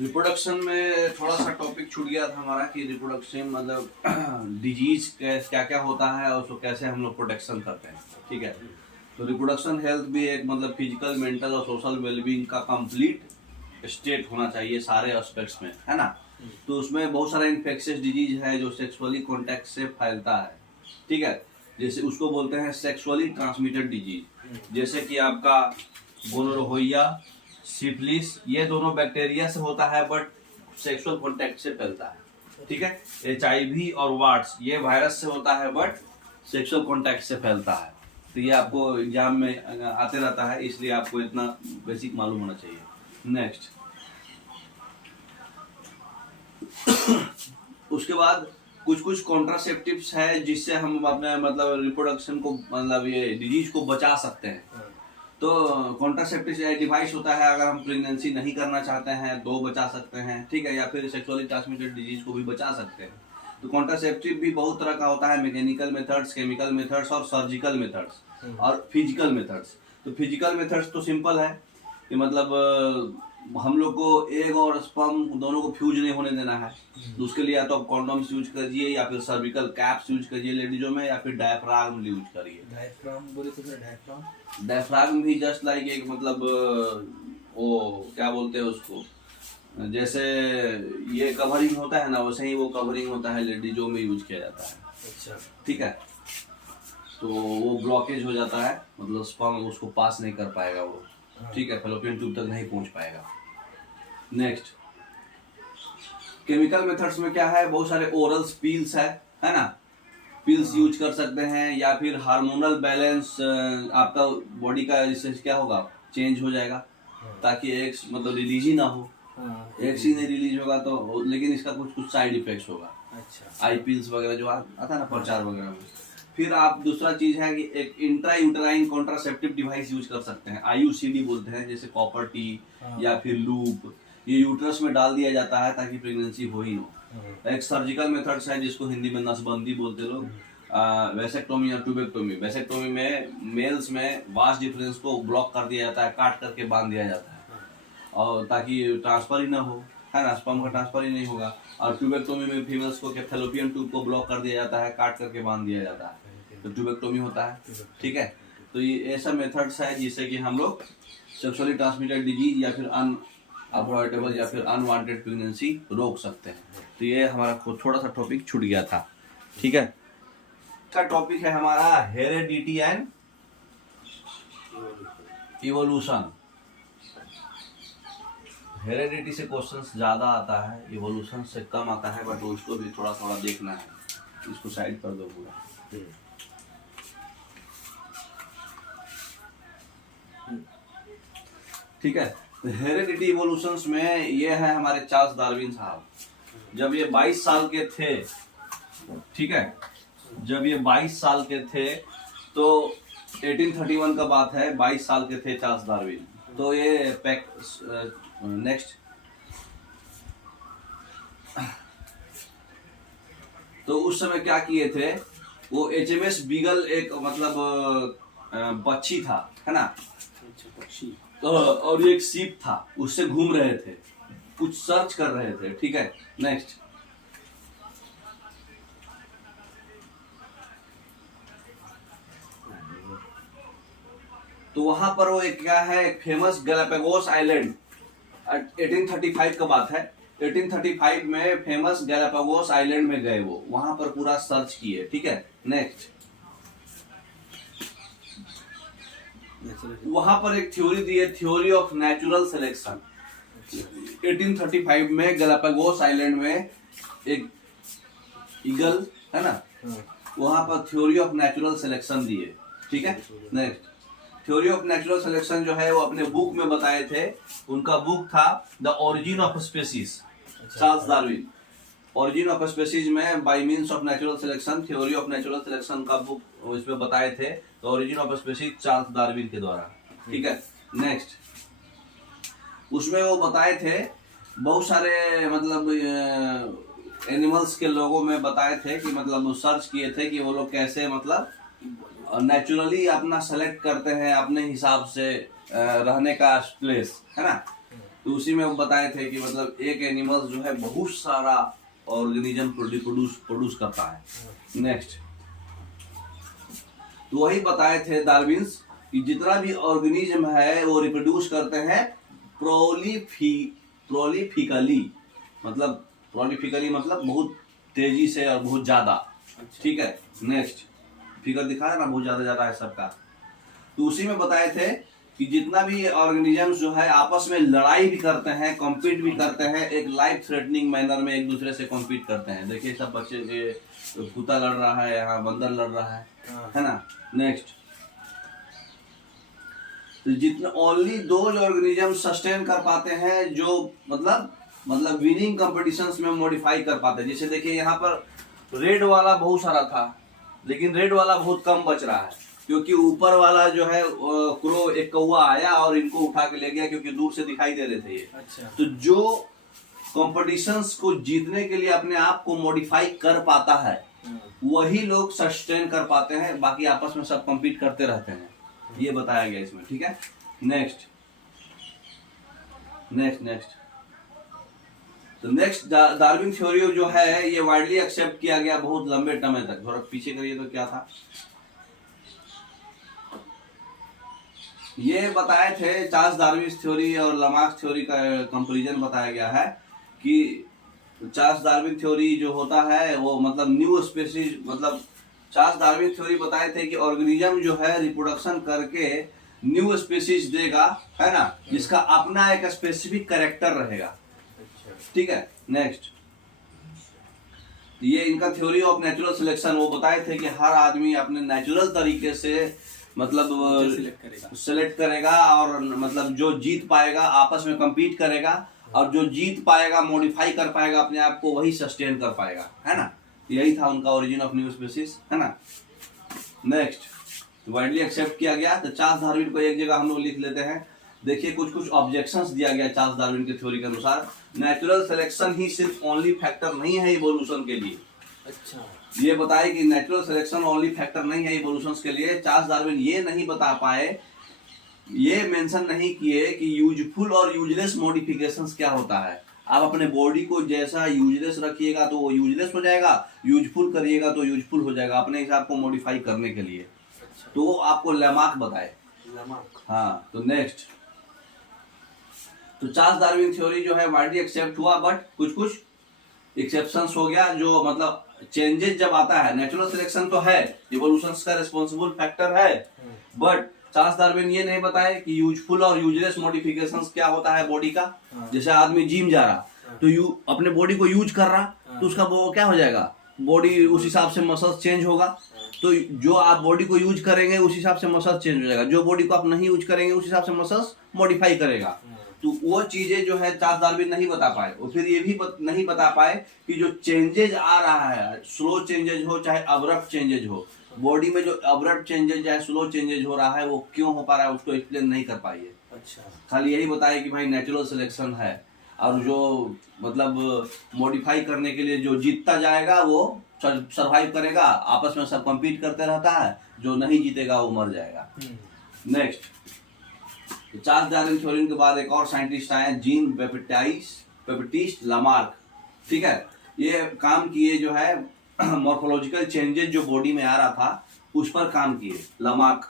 Reproduction में थोड़ा सा टॉपिक छूट गया था हमारा कि रिप्रोडक्शन मतलब डिजीज क्या क्या होता है और उसको कैसे हम लोग प्रोटेक्शन करते हैं। ठीक है, तो रिप्रोडक्शन हेल्थ भी एक मतलब फिजिकल, मेंटल और सोशल वेलबींग का कंप्लीट स्टेट होना चाहिए सारे एस्पेक्ट्स में, है ना। तो उसमें बहुत सारा इन्फेक्शियस डिजीज है जो सेक्सुअली कॉन्टैक्ट से फैलता है। ठीक है, जैसे उसको बोलते हैं सेक्सुअली ट्रांसमिटेड डिजीज, जैसे कि आपका गोनोरोहिया, सिफिलिस, ये दोनों बैक्टीरिया से होता है बट सेक्सुअल कॉन्टैक्ट से फैलता है। ठीक है, HIV और वार्ड्स ये वायरस से होता है बट सेक्सुअल कॉन्टैक्ट से फैलता है। तो ये आपको एग्जाम में आते रहता है, इसलिए आपको इतना बेसिक मालूम होना चाहिए। नेक्स्ट उसके बाद कुछ कुछ कॉन्ट्रासेप्टिव्स है जिससे हम अपने मतलब रिप्रोडक्शन को मतलब ये डिजीज को बचा सकते हैं। तो कॉन्ट्रासेप्टिव डिवाइस होता है, अगर हम प्रेगनेंसी नहीं करना चाहते हैं तो बचा सकते हैं। ठीक है, या फिर सेक्सुअली ट्रांसमिटेड डिजीज को भी बचा सकते हैं। तो कॉन्ट्रासेप्टिव भी बहुत तरह का होता है, मैकेनिकल मेथड्स, केमिकल मेथड्स और सर्जिकल मेथड्स और फिजिकल मेथड्स। तो फिजिकल मेथड्स तो सिंपल है कि मतलब हम लोग को एग और स्पर्म दोनों को फ्यूज नहीं होने देना है। तो उसके लिए या तो आप कॉन्डोम्स यूज करिए या फिर सर्विकल कैप्स यूज करिए लेडीजों में, या फिर डायफ्राम यूज करिए। डायफ्राम बोले तो डायफ्राम डायफ्राम भी जस्ट लाइक एक मतलब वो क्या बोलते हैं उसको, जैसे ये कवरिंग होता है ना, वैसे ही वो कवरिंग होता है लेडीजों में यूज किया जाता है। अच्छा, ठीक है, तो वो ब्लॉकेज हो जाता है, मतलब स्पर्म उसको पास नहीं कर पाएगा वो। ठीक है, फैलोपियन ट्यूब तक नहीं पहुंच पाएगा। नेक्स्ट केमिकल मेथड्स में क्या है, बहुत सारे ओरल पील्स है ना, पिल्स यूज कर सकते हैं, या फिर हार्मोनल बैलेंस आपका बॉडी का इससे क्या होगा, चेंज हो जाएगा ताकि एग्स मतलब रिलीज ही ना हो। एग्स ही नहीं रिलीज होगा तो, लेकिन इसका कुछ कुछ साइड इफेक्ट्स होगा। अच्छा, आई पिल्स वगैरह जो आता है ना प्रचार वगैरह में। फिर आप दूसरा चीज है कि एक intra uterine contraceptive device use कर सकते हैं, IUCD बोलते हैं, जैसे कॉपर टी या फिर लूप। ये यूट्रस में डाल दिया जाता है ताकि प्रेगनेंसी हो ही ना। एक सर्जिकल मेथड्स है जिसको हिंदी में नसबंदी बोलते लोग, वैसेक्टोमी या ट्यूबेक्टोमी। वैसेक्टोमी में मेल्स में वास डिफरेंस को ब्लॉक कर दिया जाता है, काट करके बांध दिया जाता है और ताकि ट्रांसफर ही ना हो, है ना, स्पर्म का ट्रांसफर ही नहीं होगा। और ट्यूबेक्टोमी में फीमेल्स को फैलोपियन ट्यूब को ब्लॉक कर दिया जाता है, काट करके बांध दिया जाता है, तो ट्यूबेक्टोमी होता है। ठीक है, तो ये ऐसा मेथड्स है जिससे कि हम लोग सेक्सुअली ट्रांसमिटेड डिजीज या फिर अनअवॉइडेबल या फिर अनवांटेड प्रेगनेंसी रोक सकते हैं। तो ये हमारा थोड़ा सा टॉपिक छूट गया था। ठीक है, अच्छा टॉपिक है हमारा हेरेडिटी एंड इवोल्यूशन। हेरेडिटी से क्वेश्चंस ज्यादा आता है, इवोल्यूशन से कम आता है, बट उसको भी थोड़ा थोड़ा देखना है। इसको साइड कर दो पूरा। ठीक है, तो हेरेडिटी इवोल्यूशंस में ये है हमारे चार्ल्स डार्विन साहब। जब ये 22 साल के थे, ठीक है, जब ये 22 साल के थे तो 1831 का बात है, 22 साल के थे चार्ल्स डार्विन। तो ये नेक्स्ट, तो उस समय क्या किए थे, वो HMS बीगल एक मतलब पक्षी था, है ना, पक्षी, और एक सीप था, उससे घूम रहे थे, कुछ सर्च कर रहे थे। ठीक है, नेक्स्ट, तो वहां पर वो एक क्या है, एक फेमस गैलापागोस आइलैंड, 1835 का बात है। 1835 में फेमस गैलापागोस आइलैंड में गए, वो वहां पर पूरा सर्च किए। ठीक है, नेक्स्ट, वहां पर एक थ्योरी दी है, थ्योरी ऑफ नेचुरल सिलेक्शन। 1835 में गैलापागोस आइलैंड में एक ईगल, है ना, वहां पर थ्योरी ऑफ नेचुरल सिलेक्शन दिए। ठीक है, next, theory of natural selection जो है वो अपने बुक में बताए थे। उनका बुक था the origin of species, Charles Darwin. Origin of species में by means of natural selection, theory of natural selection का बुक इसमें बताए थे, तो origin of species Charles Darwin के द्वारा। ठीक है, नेक्स्ट, उसमें वो बताए थे बहुत सारे मतलब एनिमल्स के लोगों में बताए थे कि मतलब सर्च किए थे कि वो लोग कैसे मतलब नेचुरली अपना सेलेक्ट करते हैं अपने हिसाब से रहने का प्लेस, है ना। तो उसी में हम बताए थे कि मतलब एक एनिमल जो है बहुत सारा ऑर्गेनिज्म प्रोड्यूस करता है। नेक्स्ट, तो वही बताए थे डार्विन्स कि जितना भी ऑर्गेनिज्म है वो रिप्रोड्यूस करते हैं प्रोलिफिकली, मतलब बहुत तेजी से और बहुत ज्यादा। ठीक है, नेक्स्ट फिगर दिखा रहा है ना, बहुत ज्यादा है सबका। तो उसी में बताए थे कि जितना भी ऑर्गेनिजम्स जो है आपस में लड़ाई भी करते हैं, कॉम्पीट भी करते हैं, एक लाइफ थ्रेटनिंग मैनर में एक दूसरे से कॉम्पीट करते हैं। देखिए सब बच्चे, कुत्ता लड़ रहा है, यहाँ बंदर लड़ रहा है ना। नेक्स्ट, तो जितना ओनली दो ऑर्गेनिज्म सस्टेन कर पाते हैं जो मतलब विनिंग कॉम्पिटिशन्स में मॉडिफाई कर पाते हैं। जैसे देखिए यहाँ पर रेड वाला बहुत सारा था, लेकिन रेड वाला बहुत कम बच रहा है, क्योंकि ऊपर वाला जो है क्रो, एक कौवा आया और इनको उठा के ले गया, क्योंकि दूर से दिखाई दे रहे थे ये। अच्छा। तो जो कॉम्पिटिशन्स को जीतने के लिए अपने आप को मॉडिफाई कर पाता है वही लोग सस्टेन कर पाते हैं, बाकी आपस में सब कम्पीट करते रहते हैं। ये बताया गया इसमें। ठीक है, नेक्स्ट तो नेक्स्ट डार्विन थ्योरी जो है ये वाइडली एक्सेप्ट किया गया बहुत लंबे समय तक। थोड़ा पीछे करिए तो क्या था, ये बताए थे चार्ल्स डार्विन थ्योरी और लामार्क थ्योरी का कंपैरिजन बताया गया है कि चार्ल्स डार्विन थ्योरी जो होता है वो मतलब न्यू स्पीशीज, मतलब चार्ल्स डार्विन थ्योरी बताए थे कि ऑर्गेनिज्म जो है रिप्रोडक्शन करके न्यू स्पीशीज देगा, है ना, जिसका अपना एक स्पेसिफिक कैरेक्टर रहेगा। ठीक है, नेक्स्ट, ये इनका थ्योरी ऑफ नेचुरल सिलेक्शन, वो बताए थे कि हर आदमी अपने नेचुरल तरीके से मतलब सिलेक्ट करेगा और मतलब जो जीत पाएगा आपस में compete करेगा, और जो जीत पाएगा मॉडिफाई कर पाएगा अपने आप को वही सस्टेन कर पाएगा, है ना। यही था उनका ओरिजिन ऑफ न्यू स्पीशीज, है ना। नेक्स्ट, वाइडली एक्सेप्ट किया गया। तो चार्ल्स डार्विन को एक जगह हम लोग लिख लेते हैं। देखिए कुछ ऑब्जेक्शंस दिया गया चार्ल्स डार्विन की थ्योरी के अनुसार। नेचुरल सिलेक्शन ही सिर्फ ओनली फैक्टर नहीं है इवोल्यूशन के लिए। अच्छा, ये बताए कि नेचुरल सिलेक्शन ओनली फैक्टर नहीं है इवोल्यूशन के लिए। चार्ल्स डार्विन ये नहीं बता पाए, ये मेंशन नहीं किए कि यूजफुल और यूजलेस मॉडिफिकेशंस क्या होता है। आप अपने बॉडी को जैसा यूजलेस रखिएगा तो वो यूजलेस हो जाएगा, यूजफुल करिएगा तो यूजफुल हो जाएगा, अपने हिसाब को मॉडिफाई करने के लिए। अच्छा। तो वो आपको लामार्क बताए। लामार्क, हाँ, तो नेक्स्ट, तो चार्ल्स डार्विन थ्योरी जो है वाइडली एक्सेप्ट हुआ, बट कुछ एक्सेप्शंस हो गया। जो मतलब चेंजेस जब आता है, नेचुरल सिलेक्शन तो है, इवोल्यूशन का रिस्पॉन्सिबल फैक्टर है, बट चार्ल्स डार्विन ये नहीं बताए कि यूजफुल और यूजलेस मॉडिफिकेशंस क्या होता है बॉडी का। जैसे आदमी जिम जा रहा तो अपने बॉडी को यूज कर रहा तो उसका वो क्या हो जाएगा, बॉडी उस हिसाब से मसल्स चेंज होगा। तो जो आप बॉडी को यूज करेंगे उस हिसाब से मसल्स चेंज हो जाएगा, जो बॉडी को आप नहीं यूज करेंगे उस हिसाब से मसल्स मॉडिफाई करेगा। तो वो चीजें जो है चार्ल्स डार्विन नहीं बता पाए। और फिर ये भी नहीं बता पाए कि जो चेंजेज आ रहा है, स्लो चेंजेज हो चाहे अब्रप्ट चेंजेज हो, बॉडी में जो अब्रप्ट चेंजेज या स्लो चेंजेज हो रहा है वो क्यों हो पा रहा है, उसको एक्सप्लेन नहीं कर पाई है। अच्छा, खाली यही बताए कि भाई नेचुरल सिलेक्शन है, और जो मतलब मॉडिफाई करने के लिए जो जीतता जाएगा वो सरवाइव करेगा, आपस में सब कम्पीट करते रहता है, जो नहीं जीतेगा वो मर जाएगा। नेक्स्ट, चार्ल्स डार्विन थ्योरी के बाद एक और साइंटिस्ट आए, जीन बैप्टिस्ट लामार्क। ठीक है, ये काम किए जो है मॉर्फोलॉजिकल चेंजेस जो बॉडी में आ रहा था उस पर काम किए। लामार्क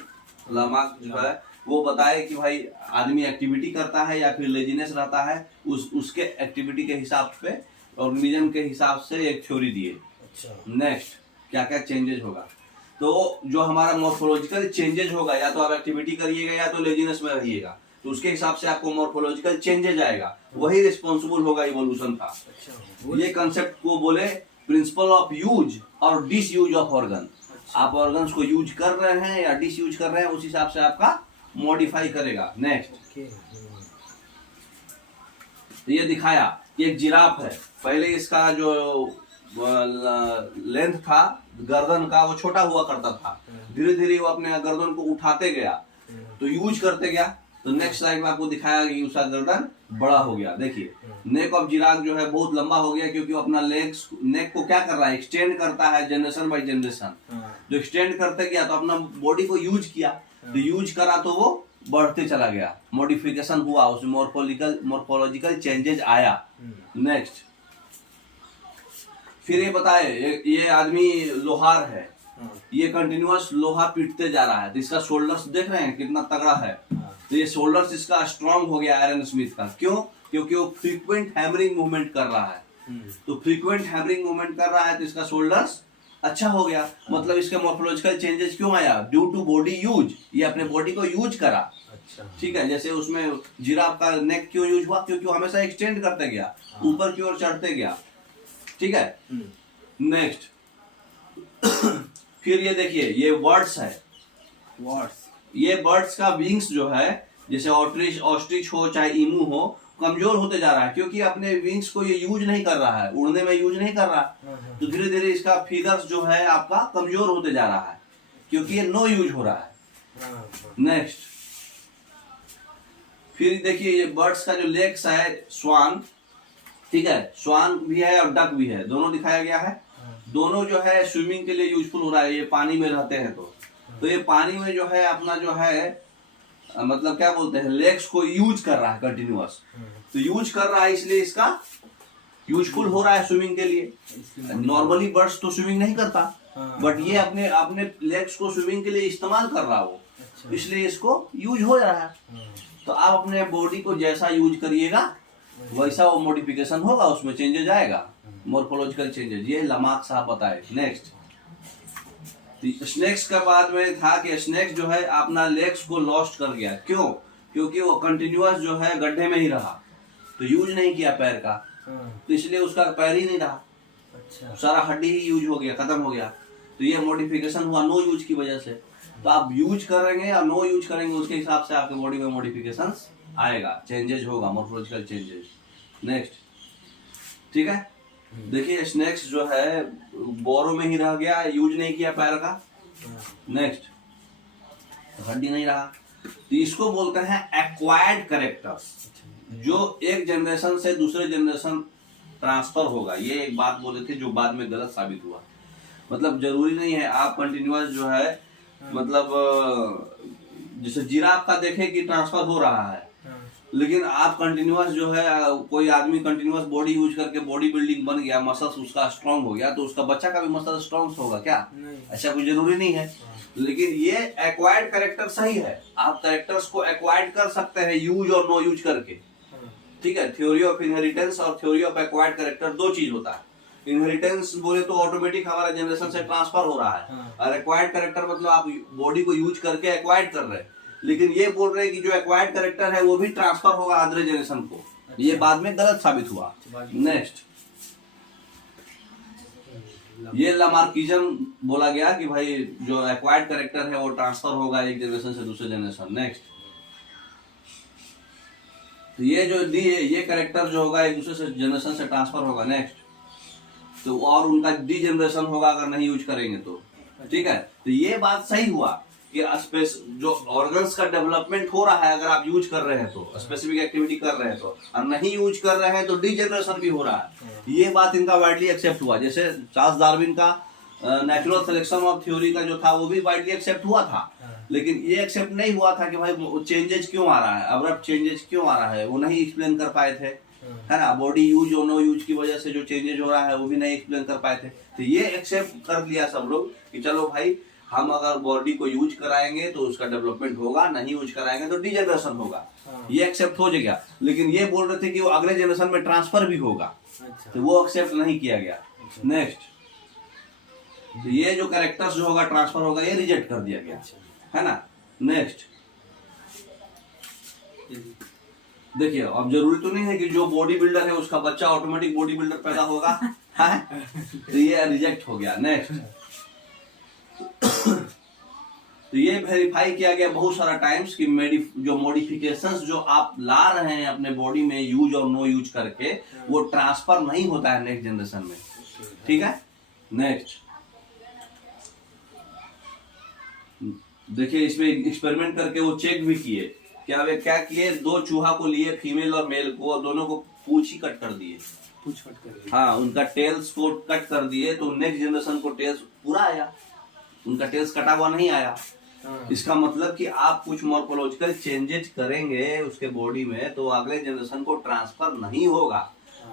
जो है वो बताए कि भाई आदमी एक्टिविटी करता है या फिर लेजीनेस रहता है, उसके एक्टिविटी के हिसाब पे, ऑर्गेनिज्म के हिसाब से एक थ्योरी दिए। नेक्स्ट, क्या क्या चेंजेस होगा, तो जो हमारा मॉर्फोलॉजिकल चेंजेस होगा, या तो आप एक्टिविटी करिएगा या तो लेजीनेस में रहिएगा, तो उसके हिसाब से आपको मॉर्फोलॉजिकल चेंजेस आएगा, वही रिस्पॉन्सिबल होगा इवोल्यूशन का। ये कंसेप्ट को बोले प्रिंसिपल ऑफ यूज और डिस यूज ऑफ ऑर्गन। आप ऑर्गन्स को यूज कर रहे हैं या डिस यूज कर रहे हैं, उस हिसाब से आपका मॉडिफाई करेगा। नेक्स्ट, तो ये दिखाया कि एक जिराफ है, पहले इसका जो लेंथ था गर्दन का वो छोटा हुआ करता था, धीरे धीरे वो अपने गर्दन को उठाते गया तो यूज करते गया, तो नेक्स्ट स्लाइड में आपको दिखाया कि उसका गर्दन बड़ा हो गया। देखिए नेक ऑफ जिराफ जो है बहुत लंबा हो गया, क्योंकि वो अपना नेक को क्या कर रहा है, एक्सटेंड करता है जनरेशन बाय जनरेशन। जो एक्सटेंड करते गया तो अपना बॉडी को यूज किया, तो यूज करा तो वो बढ़ते चला गया, मॉडिफिकेशन हुआ, उसमें मॉर्फोलॉजिकल चेंजेज आया। नेक्स्ट, फिर ये बताए ये आदमी लोहार है, ये कंटिन्यूअस लोहा पीटते जा रहा है, तो इसका शोल्डर्स देख रहे हैं कितना तगड़ा है। तो ये शोल्डर्स इसका स्ट्रांग हो गया आयरन स्मिथ का। क्यों? क्योंकि वो फ्रीक्वेंट हैमरिंग मूवमेंट कर रहा है। तो फ्रीक्वेंट हैमरिंग मूवमेंट कर रहा है तो इसका शोल्डर्स अच्छा हो गया। मतलब इसके मॉर्फोलॉजिकल चेंजेस क्यों आया? ड्यू टू बॉडी यूज, ये अपने बॉडी को यूज करा। अच्छा, ठीक है, जैसे उसमें जिराफ का नेक क्यों यूज हुआ? क्योंकि वो हमेशा एक्सटेंड करते गया, ऊपर की ओर चढ़ते गया। ठीक है, नेक्स्ट फिर ये देखिए, ये बर्ड्स है, वर्ड्स, ये बर्ड्स का विंग्स जो है, जैसे ऑस्ट्रिच हो चाहे ईमू हो, कमजोर होते जा रहा है क्योंकि अपने विंग्स को ये यूज नहीं कर रहा है, उड़ने में यूज नहीं कर रहा। तो धीरे धीरे इसका फिगर्स जो है आपका कमजोर होते जा रहा है क्योंकि ये नो यूज हो रहा है। नेक्स्ट, फिर देखिए ये बर्ड्स का जो लेग्स है, स्वान, ठीक है, स्वान भी है और डक भी है, दोनों दिखाया गया है। दोनों जो है स्विमिंग के लिए यूजफुल हो रहा है, ये पानी में रहते हैं तो ये पानी में जो है अपना जो है मतलब क्या बोलते हैं, लेग्स को यूज कर रहा है कंटिन्यूअस। तो यूज कर रहा है इसलिए इसका यूजफुल हो रहा है स्विमिंग के लिए। नॉर्मली बर्ड्स तो स्विमिंग नहीं करता, बट ये अपने अपने लेग्स को स्विमिंग के लिए इस्तेमाल कर रहा हो, इसलिए इसको यूज हो रहा है। तो आप अपने बॉडी को जैसा यूज करिएगा वैसा वो मॉडिफिकेशन होगा, उसमें चेंजेस आएगा, मॉर्फोलॉजिकल चेंजेस। ये लमार्क साहब बताए। नेक्स्ट, स्नेक्स के बाद में था कि स्नेक्स जो है अपना लेग्स को लॉस्ट कर गया। क्यों? क्योंकि वो कंटिन्यूअस जो है गड्ढे में ही रहा, तो यूज नहीं किया पैर का, तो इसलिए उसका पैर ही नहीं रहा। अच्छा, सारा हड्डी ही यूज हो गया, खत्म हो गया। तो ये मॉडिफिकेशन हुआ नो यूज की वजह से। तो आप यूज करेंगे या नो यूज करेंगे उसके हिसाब से आपके बॉडी में मॉडिफिकेशन आएगा, चेंजेज होगा, मॉर्फोलॉजिकल चेंजेस। नेक्स्ट, ठीक है, देखिए स्नेक्स जो है बोरो में ही रह गया, यूज नहीं किया पैर का। नेक्स्ट, हड्डी नहीं रहा, तो इसको बोलते हैं एक्वायर्ड कैरेक्टर्स, जो एक जनरेशन से दूसरे जनरेशन ट्रांसफर होगा। ये एक बात बोले थे जो बाद में गलत साबित हुआ। मतलब जरूरी नहीं है आप कंटिन्यूअस जो है मतलब जैसे जिराफ का देखे कि ट्रांसफर हो रहा है, लेकिन आप कंटिन्यूअस जो है कोई आदमी कंटिन्यूअस बॉडी यूज करके बॉडी बिल्डिंग बन गया, मसल्स उसका स्ट्रांग हो गया, तो उसका बच्चा का भी मसल स्ट्रांग होगा क्या? ऐसा कुछ जरूरी नहीं है। लेकिन ये एक्वायर्ड कैरेक्टर सही है, आप कैरेक्टर्स को एक्वायर्ड कर सकते हैं यूज और नो यूज करके। ठीक है, थ्योरी ऑफ इनहेरिटेंस और थ्योरी ऑफ एक्वायर्ड कैरेक्टर दो चीज होता है। इनहेरिटेंस बोले तो ऑटोमेटिक हमारा जनरेशन से ट्रांसफर हो रहा है, और एक्वायर्ड कैरेक्टर मतलब आप बॉडी को यूज करके एक्वायर्ड कर रहे हैं। लेकिन ये बोल रहे हैं कि जो एक्वायर्ड कैरेक्टर है वो भी ट्रांसफर होगा अगले जनरेशन को। ये बाद में गलत साबित हुआ। नेक्स्ट, ये लामार्किज्म बोला गया कि भाई जो एक्वायर्ड कैरेक्टर है वो ट्रांसफर होगा एक जनरेशन से दूसरे जनरेशन। नेक्स्ट, तो ये जो ये कैरेक्टर जो होगा एक दूसरे से जनरेशन से ट्रांसफर होगा। नेक्स्ट, तो और उनका डी जनरेशन होगा अगर नहीं यूज करेंगे तो। ठीक है, तो ये बात सही हुआ कि स्पेस जो ऑर्गन्स का डेवलपमेंट हो रहा है अगर आप यूज कर रहे हैं तो, स्पेसिफिक एक्टिविटी कर रहे हैं तो, और नहीं यूज कर रहे हैं तो डी जनरेशन भी हो रहा है। ये बात इनका वाइडली एक्सेप्ट हुआ। जैसे चार्ल्स डार्विन का नेचुरल सिलेक्शन ऑफ थ्योरी का जो था वो भी वाइडली एक्सेप्ट हुआ था, लेकिन ये एक्सेप्ट नहीं हुआ था कि भाई चेंजेस क्यों आ रहा है, अब्रप्ट चेंजेस क्यों आ रहा है, वो नहीं एक्सप्लेन कर पाए थे, है ना। बॉडी यूज और नो यूज की वजह से जो चेंजेस हो रहा है वो भी नहीं एक्सप्लेन कर पाए थे। तो ये एक्सेप्ट कर लिया सब लोग कि चलो भाई हम अगर बॉडी को यूज कराएंगे तो उसका डेवलपमेंट होगा, नहीं यूज कराएंगे तो डिजेनरेशन होगा। ये एक्सेप्ट हो गया। लेकिन ये बोल रहे थे कि वो अगले जनरेशन में ट्रांसफर भी होगा, तो वो एक्सेप्ट नहीं किया गया। नेक्स्ट, तो ये जो कैरेक्टर्स जो होगा ट्रांसफर होगा ये रिजेक्ट कर दिया गया, है ना। नेक्स्ट, देखिए अब जरूरी तो नहीं है कि जो बॉडी बिल्डर है उसका बच्चा ऑटोमेटिक बॉडी बिल्डर पैदा होगा, है? तो ये रिजेक्ट हो गया। नेक्स्ट, तो ये वेरीफाई किया गया बहुत सारा टाइम्स कि जो मॉडिफिकेशंस जो आप ला रहे हैं अपने बॉडी में यूज और नो यूज करके वो ट्रांसफर नहीं होता है नेक्स्ट जनरेशन में। ठीक है, नेक्स्ट देखिए इसमें एक्सपेरिमेंट करके वो चेक भी किए। क्या किए, दो चूहा को लिए, फीमेल और मेल को, और दोनों को पूंछ ही कट कर दिए। पूंछ कट कर दिए, हाँ, उनका टेल्स को कट कर दिए तो नेक्स्ट जनरेशन को टेल्स पूरा आया, उनका टेल्स कटा हुआ नहीं आया। हाँ। इसका मतलब कि आप कुछ मॉर्फोलॉजिकल चेंजेस करेंगे उसके बॉडी में तो अगले जनरेशन को ट्रांसफर नहीं होगा।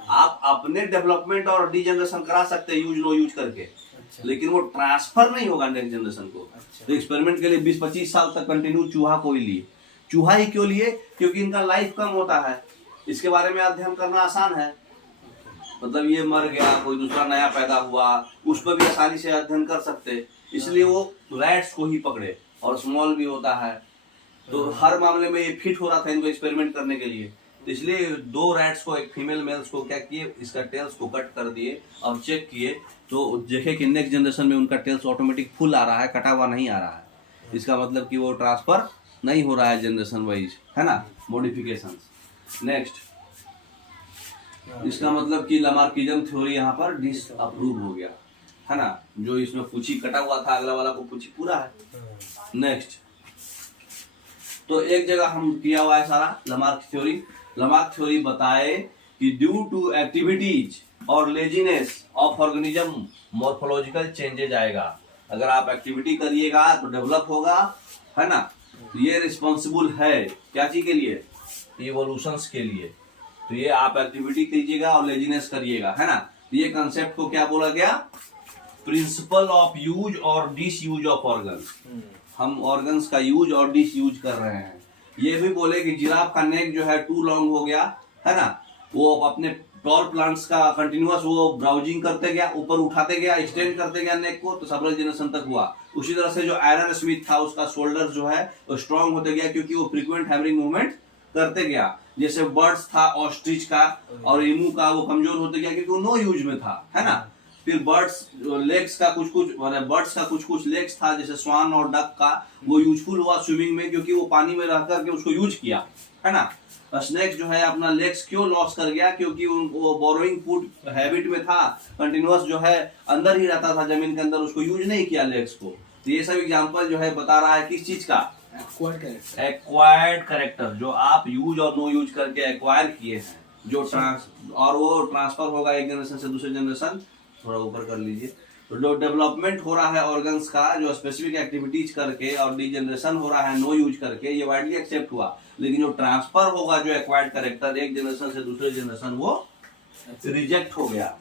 आप अपने डेवलपमेंट और डीजनरेशन करा सकते हैं यूज नो यूज करके, अच्छा। लेकिन वो ट्रांसफर नहीं होगा नेक्स्ट जनरेशन को। अच्छा। तो एक्सपेरिमेंट के लिए 20-25 साल तक कंटिन्यू चूहा को ही लिए। चूहा ही क्यों लिए? क्योंकि इनका लाइफ कम होता है, इसके बारे में अध्ययन करना आसान है। मतलब ये मर गया, कोई दूसरा नया पैदा हुआ, उस पर भी आसानी से अध्ययन कर सकते, इसलिए वो रैट्स को ही पकड़े, और स्मॉल भी होता है तो हर मामले में ये फिट हो रहा था इनको एक्सपेरिमेंट करने के लिए। तो इसलिए 2 रैट्स को, एक फीमेल मेल्स को क्या किए, इसका टेल्स को कट कर दिए और चेक किए तो देखे कि नेक्स्ट जनरेशन में उनका टेल्स ऑटोमेटिक फुल आ रहा है, कटा हुआ नहीं आ रहा है। इसका मतलब कि वो ट्रांसफर नहीं हो रहा है जनरेशन वाइज, है ना, मॉडिफिकेशन। नेक्स्ट, इसका मतलब कि लामार्किज्म थ्योरी यहाँ पर डिसअप्रूव हो गया, है ना। जो इसमें पूछी कटा हुआ था, अगला वाला को पूछी पूरा है। नेक्स्ट, तो एक जगह हम किया हुआ है सारा लामार्क थ्योरी। लामार्क थ्योरी बताए कि ड्यू टू एक्टिविटीज और laziness of organism morphological changes आएगा। अगर आप एक्टिविटी करिएगा तो डेवलप होगा, है ना। तो ये रिस्पॉन्सिबल है क्या चीज के लिए? इवोल्यूशंस के लिए। तो ये आप एक्टिविटी कीजिएगा और लेजीनेस करिएगा, है ना। तो ये कंसेप्ट को क्या बोला गया? प्रिंसिपल ऑफ यूज और डिस यूज ऑफ ऑर्गन्स। हम ऑर्गन्स का यूज और डिस यूज कर रहे हैं। ये भी बोले कि जिराफ का नेक जो है टू लॉन्ग हो गया, है ना, वो अपने टॉल प्लांट्स का कंटिन्यूअस वो ब्राउजिंग करते गया, ऊपर उठाते गया, एक्सटेंड करते गया नेक को, तो सबल जनरेशन तक हुआ। उसी तरह से जो आयरन स्मिथ था उसका शोल्डर जो है वो स्ट्रांग होते गया क्योंकि वो फ्रीक्वेंट हैमरिंग मूवमेंट करते गया। जैसे बर्ड्स था ऑस्ट्रिच का और इमू का, वो कमजोर होते गया क्योंकि वो नो यूज में था, है ना। फिर बर्ड्स लेग्स का कुछ बर्ड्स का कुछ लेग्स था, जैसे स्वान और डक का, वो यूजफुल हुआ स्विमिंग में क्योंकि वो पानी में रह करके उसको यूज किया, है ना। स्नेक्स जो है अपना लेग्स क्यों लॉस कर गया? क्योंकि वो बोरोइंग फूड हैबिट में था, कंटिन्यूअस जो है अंदर ही रहता था जमीन के अंदर, उसको यूज नहीं किया लेग्स को। तो ये सब एग्जांपल जो है बता रहा है किस चीज का? एक्वायर्ड कैरेक्टर, जो आप यूज और नो यूज करके एक्वायर किए हैं, जो और वो ट्रांसफर होगा एक जनरेशन से दूसरे जनरेशन। थोड़ा ऊपर कर लीजिए। तो जो डेवलपमेंट हो रहा है ऑर्गन्स का, जो स्पेसिफिक एक्टिविटीज करके और डीजनरेशन हो रहा है नो यूज करके, ये वाइडली एक्सेप्ट हुआ। लेकिन जो ट्रांसफर होगा जो एक्वायर्ड कैरेक्टर एक जनरेशन से दूसरे जनरेशन, वो रिजेक्ट हो गया,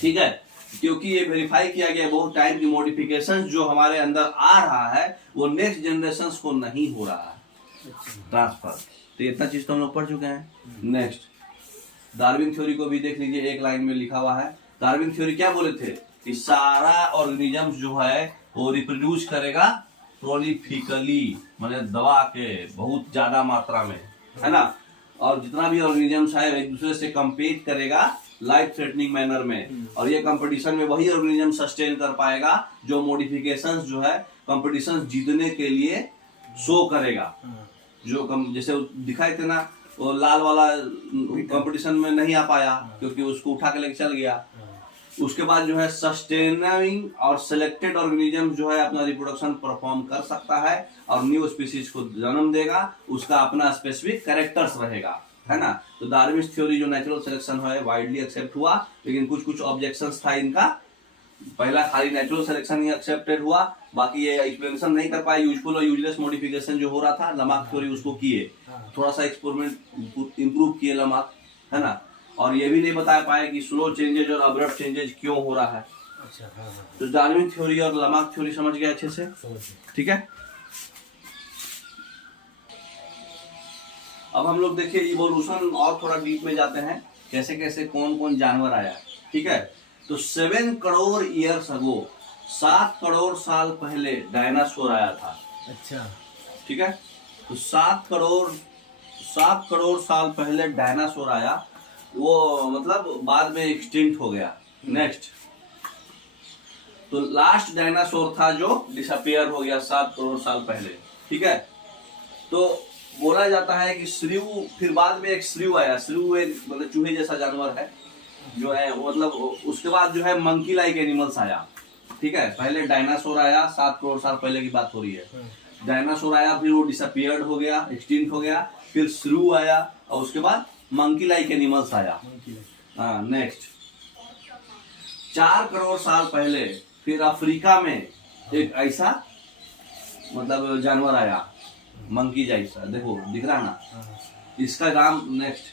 ठीक है। क्योंकि ये वेरीफाई किया गया बहुत टाइम की मॉडिफिकेशन जो हमारे अंदर आ रहा है वो नेक्स्ट जनरेशन को नहीं हो रहा है ट्रांसफर। तो इतना चीज तो हम लोग पढ़ चुके हैं। नेक्स्ट, डार्विन थ्योरी को भी देख लीजिए, एक लाइन में लिखा हुआ है। डार्विन थ्योरी क्या बोले थे कि सारा ऑर्गेनिज्म जो है वो रिप्रोड्यूस करेगा प्रोलिफिकली, माने दबा के बहुत ज्यादा मात्रा में, है ना। और जितना भी ऑर्गेनिजम्स है एक दूसरे से कम्पीट करेगा लाइफ थ्रेटनिंग मैनर में, और ये कंपटीशन में वही ऑर्गेनिज्म सस्टेन कर पाएगा जो मॉडिफिकेशंस जो है कंपटीशन जीतने के लिए शो करेगा। जो जैसे दिखाए थे ना, वो लाल वाला कंपटीशन में नहीं आ पाया क्योंकि उसको उठा के लेके चल गया। उसके बाद जो है सस्टेनिंग और सिलेक्टेड ऑर्गेनिज्म जो है अपना रिप्रोडक्शन परफॉर्म कर सकता है और न्यू स्पीसीज को जन्म देगा, उसका अपना स्पेसिफिक कैरेक्टर्स रहेगा, है ना। तो डार्विन थ्योरी जो नेचुरल सिलेक्शन है वाइडली एक्सेप्ट हुआ, लेकिन कुछ ऑब्जेक्शंस था इनका। पहला खाली नेचुरल सिलेक्शन ही एक्सेप्टेड हुआ, बाकी ये एक्सप्लेनेशन नहीं कर पाए यूजफुल और यूजलेस मॉडिफिकेशन जो हो रहा था। लामार्क थ्योरी उसको किए, थोड़ा सा एक्सपेरिमेंट इंप्रूव किए लामार्क, है ना। और ये भी नहीं बता पाए कि स्लो चेंजेज और अब्रप्ट चेंजेज क्यों हो रहा है। अच्छा, तो डार्विन थ्योरी और लामार्क थ्योरी समझ गए अच्छे से, ठीक है। अब हम लोग देखिए इवोल्यूशन और थोड़ा डीप में जाते हैं, कैसे कैसे कौन कौन जानवर आया, ठीक है। तो 7 करोड़ ईयर्स अगो, 7 करोड़ साल पहले डायनासोर आया था। अच्छा, ठीक है। तो 7 करोड़ साल पहले डायनासोर आया, वो मतलब बाद में एक्सटिंक्ट हो गया। नेक्स्ट, तो लास्ट डायनासोर था जो डिसअपियर हो गया 7 करोड़ साल पहले, ठीक है। तो बोला जाता है कि श्रीव, फिर बाद में एक श्रीव आया। श्रीव एक मतलब चूहे जैसा जानवर है जो है, मतलब उसके बाद जो है मंकी लाइक एनिमल्स आया, ठीक है। पहले डायनासोर आया, 7 करोड़ साल पहले की बात हो रही है। डायनासोर आया, फिर वो डिसअपियर्ड हो गया, एक्सटिंक्ट हो गया, फिर श्रीव आया और उसके बाद मंकी लाइक एनिमल्स आया। हाँ, नेक्स्ट 4 करोड़ साल पहले फिर अफ्रीका में एक ऐसा मतलब जानवर आया, मंकी जैसा, देखो दिख रहा ना, हाँ, इसका नाम नेक्स्ट,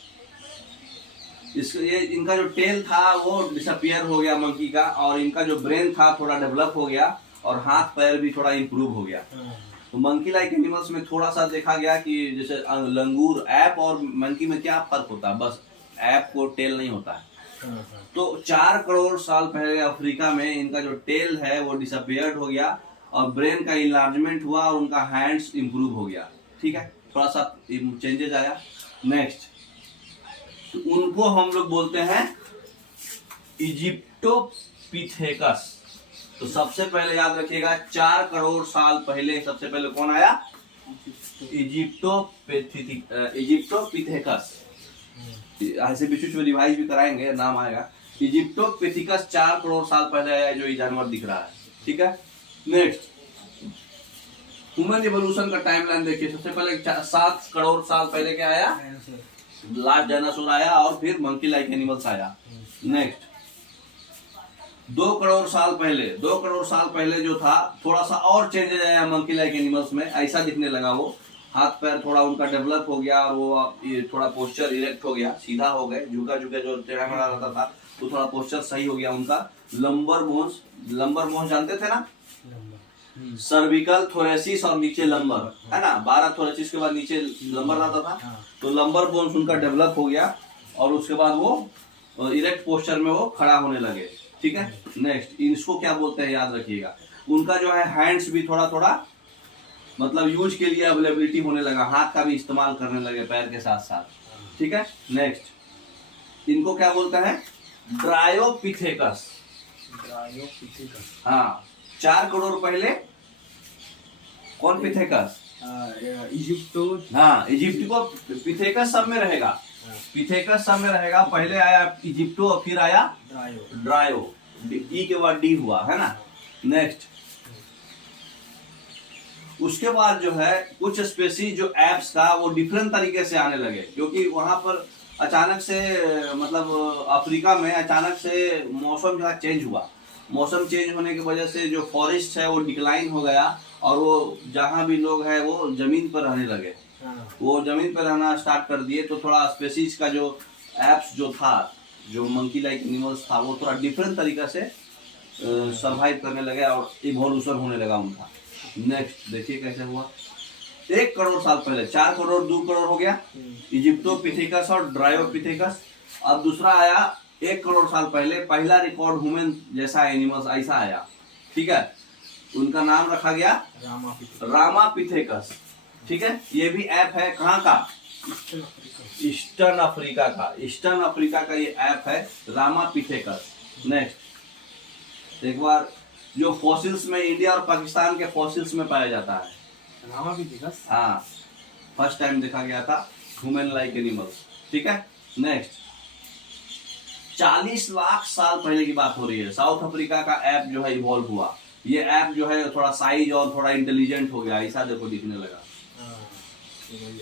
इसका ये इनका जो टेल था वो डिसअपियर हो गया मंकी का, और इनका जो ब्रेन था थोड़ा डेवलप हो गया, और हाथ पैर भी थोड़ा इंप्रूव हो गया। हाँ, तो मंकी लाइक एनिमल्स में थोड़ा सा देखा गया कि जैसे लंगूर, ऐप और मंकी में क्या फर्क होता है, बस ऐप को टेल नहीं होता है। हाँ, हाँ, तो 4 करोड़ साल पहले अफ्रीका में इनका जो टेल है वो डिसअपियर्ड हो गया, और ब्रेन का इन्लार्जमेंट हुआ, और उनका हैंड्स इंप्रूव हो गया। ठीक है, थोड़ा सा चेंजेस आया। नेक्स्ट, तो उनको हम लोग बोलते हैं इजिप्टोपिथेकस। तो सबसे पहले याद रखिएगा 4 करोड़ साल पहले सबसे पहले कौन आया? इजिप्टोपिथेकस। ऐसे बीच बीच में रिवाइज भी कराएंगे, नाम आएगा। इजिप्टोपिथेकस 4 करोड़ साल पहले आया, जो ये जानवर दिख रहा है। ठीक है, नेक्स्ट, ह्यूमन इवोल्यूशन का टाइमलाइन देखिए। सबसे पहले 7 करोड़ साल पहले क्या आया? लास्ट डायनासोर आया, और फिर मंकी लाइक एनिमल्स आया। नेक्स्ट, 2 करोड़ साल पहले जो था, थोड़ा सा और चेंजेस आया मंकी लाइक एनिमल्स में, ऐसा दिखने लगा वो, हाथ पैर थोड़ा उनका डेवलप हो गया, और वो ये थोड़ा पोस्चर इरेक्ट हो गया, सीधा हो गए, झुका झुके जो टेढ़ा मेढ़ा रहता था तो थोड़ा पोस्चर सही हो गया उनका। लंबर बोन्स जानते थे ना, सर्विकल, थोरेसिस और नीचे लंबर, है ना, 12 थोरेसिस के बाद नीचे लंबर रहता था। तो लंबर बोन्स उनका डेवलप हो गया, और उसके बाद वो इरेक्ट पोस्चर में वो खड़ा होने लगे। ठीक है, नेक्स्ट, इसको क्या बोलते हैं याद रखिएगा। उनका जो है हैंड्स भी थोड़ा थोड़ा मतलब यूज के लिए अवेलेबिलिटी होने लगा, हाथ का भी इस्तेमाल करने लगे पैर के साथ साथ। ठीक है, नेक्स्ट, इनको क्या बोलते हैं? ड्रायोपिथेकस। हाँ, 4 करोड़ पहले कौन पिथेकस? इजिप्टो। हाँ, इजिप्टो पिथेकस सब में रहेगा, पिथेकस सब में रहेगा। पहले आया इजिप्टो, और फिर आया ड्रायो, ई के बाद डी हुआ, है ना। नेक्स्ट, उसके बाद जो है कुछ स्पेसीज जो एप्स था वो डिफरेंट तरीके से आने लगे, क्योंकि वहां पर अचानक से मतलब अफ्रीका में अचानक से मौसम जो है चेंज हुआ। मौसम चेंज होने की वजह से जो फॉरेस्ट है वो डिक्लाइन हो गया, और वो जहाँ भी लोग हैं वो जमीन पर रहने लगे, वो जमीन पर रहना स्टार्ट कर दिए। तो थोड़ा स्पेसीज का जो एप्स जो था, जो मंकी लाइक एनिमल्स था, वो थोड़ा डिफरेंट तरीका से सरवाइव करने लगे, और इवोल्यूशन होने लगा उनका। नेक्स्ट देखिए कैसे हुआ। 1 करोड़ साल पहले, 4 करोड़ 2 करोड़ हो गया, इजिप्टोपिथेकस और ड्रायोपिथेकस। अब दूसरा आया 1 करोड़ साल पहले, पहला रिकॉर्ड ह्यूमन जैसा एनिमल्स ऐसा आया। ठीक है, उनका नाम रखा गया रामापिथेकस। ठीक है, ये भी ऐप है, कहाँ का? ईस्टर्न अफ्रीका का। ईस्टर्न अफ्रीका का ये ऐप है, रामापिथेकस। नेक्स्ट, एक बार जो फॉसिल्स में इंडिया और पाकिस्तान के फॉसिल्स में पाया जाता है, हाँ, फर्स्ट टाइम देखा गया था ह्यूमन लाइक एनिमल्स। ठीक है, नेक्स्ट, 40 लाख साल पहले की बात हो रही है, साउथ अफ्रीका का ऐप जो है इवॉल्व हुआ। ये ऐप जो है थोड़ा साइज और थोड़ा इंटेलिजेंट हो गया, ऐसा देखो दिखने लगा,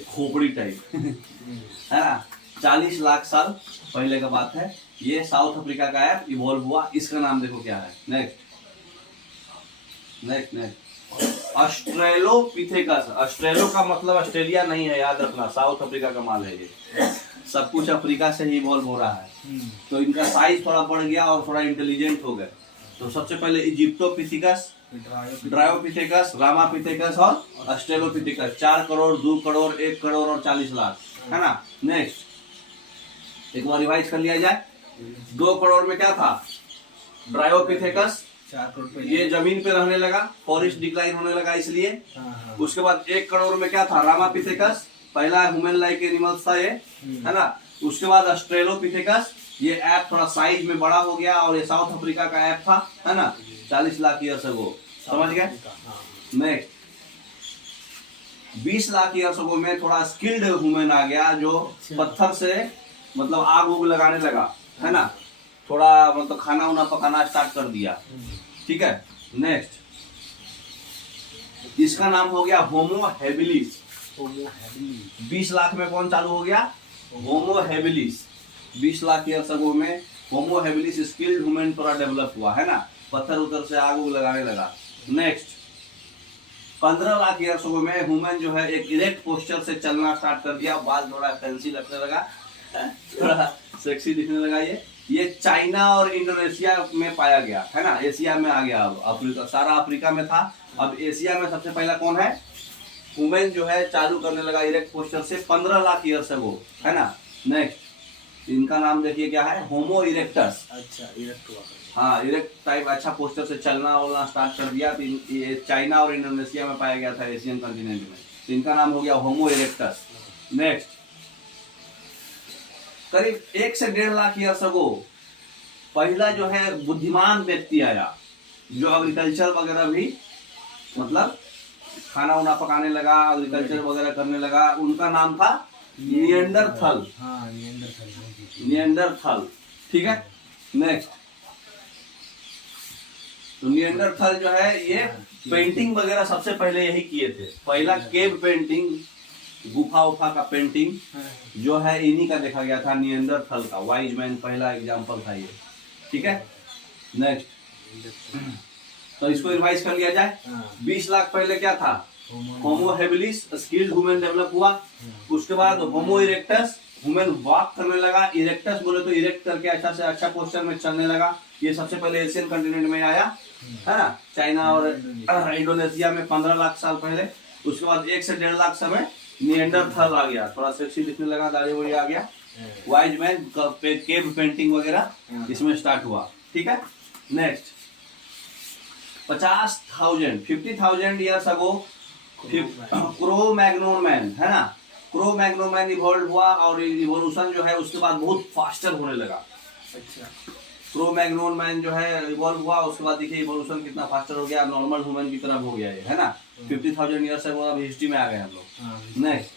खोपड़ी टाइप है ना। 40 लाख साल पहले का बात है, ये साउथ अफ्रीका का ऐप इवॉल्व हुआ। इसका नाम देखो क्या है। Next, Australopithecus. ऑस्ट्रेलो का मतलब ऑस्ट्रेलिया नहीं है, याद रखना, साउथ अफ्रीका का माल है ये। सब कुछ अफ्रीका से ही इवॉल्व हो रहा है। तो इनका साइज थोड़ा बढ़ गया और थोड़ा इंटेलिजेंट हो गए। तो सबसे पहले इजिप्टोपिथेकस, ड्रायोपिथेकस, रामापिथेकस और ऑस्ट्रेलोपिथेकस। 4 करोड़ 2 करोड़ 1 करोड़ और 40 लाख, है ना। नेक्स्ट, एक बार रिवाइज कर लिया जाए। 2 करोड़ में क्या था? ड्रायोपिथेकस, ये जमीन पे रहने लगा, फॉरेस्ट डिक्लाइन होने लगा इसलिए। उसके बाद 1 करोड़ में क्या था? रामापिथेकस, पहला ह्यूमन लाइक एनिमल्स था ये, है ना। उसके बाद ऑस्ट्रेलोपिथेकस, ये ऐप थोड़ा साइज में बड़ा हो गया और ये साउथ अफ्रीका का ऐप था, है ना, 40 लाख ईयर्स अगो, समझ गए। नेक्स्ट, 20 लाख ईयर्स अगो में थोड़ा स्किल्ड ह्यूमन आ गया, जो पत्थर से मतलब आग उग लगाने लगा, है ना, थोड़ा मतलब खाना उना पकाना स्टार्ट कर दिया। ठीक है, नेक्स्ट, इसका नाम हो गया होमो हेबिलिस। 20 लाख में कौन चालू हो गया? होमो हेबिलिस। 20 लाख ईयर्स अगो में होमो हेबिलिस स्किल्ड ह्यूमन थोड़ा डेवलप हुआ, है ना, पत्थर उतर से आग उग लगाने लगा। नेक्स्ट, 15 लाख ईयर्स अगो में ह्यूमन जो है एक इरेक्ट पोस्चर से चलना स्टार्ट कर दिया, बाल थोड़ा फैंसी लगने लगा, थोड़ा सेक्सी दिखने लगा। ये चाइना और इंडोनेशिया में पाया गया है ना, एशिया में आ गया। अब अफ्रीका, सारा अफ्रीका में था, अब एशिया में सबसे पहला कौन है, ह्यूमन जो है चालू करने लगा इरेक्ट पोस्चर से 15 लाख ईयर्स अगो, है ना। नेक्स्ट इनका नाम देखिए क्या है, होमो इरेक्टस। अच्छा, इरेक्ट हुआ। हाँ, इरेक्ट टाइप अच्छा पोस्चर से चलना वलना स्टार्ट कर दिया। तो ये चाइना और इंडोनेशिया में पाया गया था, एशियन कॉन्टिनेंट में। तो इनका नाम हो गया होमो इरेक्टस। नेक्स्ट करीब 1 से 1.5 लाख ईयर्स अगो पहला जो है बुद्धिमान व्यक्ति आया, जो एग्रीकल्चर वगैरह भी मतलब खाना वाना पकाने लगा, एग्रीकल्चर वगैरह करने लगा। उनका नाम था निएंडरथल। हाँ, निएंडरथल, ठीक है। नेक्स्ट तो निएंडरथल जो है ये पेंटिंग वगैरह सबसे पहले यही किए थे। पहला केव पेंटिंग, गुफा उफा का पेंटिंग जो है इन्हीं का देखा गया था, निएंडरथल का। वाइज मैन पहला एग्जांपल था ये, ठीक है। नेक्स्ट तो इसको रिवाइज कर लिया जाए। 20 लाख पहले क्या था, होमो हेबिलिस, स्किल्ड ह्यूमन डेवलप हुआ। उसके बाद होमो इरेक्टस, ह्यूमन वॉक करने लगा। इरेक्टस बोले तो इरेक्ट करके अच्छा से अच्छा पोस्चर में चलने लगा। ये सबसे पहले एशियन कॉन्टिनेंट में आया, है ना, चाइना और इंडोनेशिया में 15 लाख साल पहले। उसके बाद 1 से 1.5 लाख समय निएंडरथल आ गया, थोड़ा सेक्सी दिखने लगा, दाढ़ी वही आ गया। वाइज मैन, केव पेंटिंग वगैरह इसमें स्टार्ट हुआ, ठीक है। Next 50,000 years ago Cro Magnon man, है ना, क्रो मैग्नोन मैन इवॉल्व हुआ। और इवोल्यूशन जो है उसके बाद बहुत फास्टर होने लगा। अच्छा, क्रो मैग्नोन मैन जो है इवॉल्व हुआ, उसके बाद देखिए इवोल्यूशन कितना फास्टर हो गया, नॉर्मल ह्यूमन की तरफ हो गया ये, है ना। 50,000 ईयर्स अगो अब हिस्ट्री में आ गए हम लोग। नेक्स्ट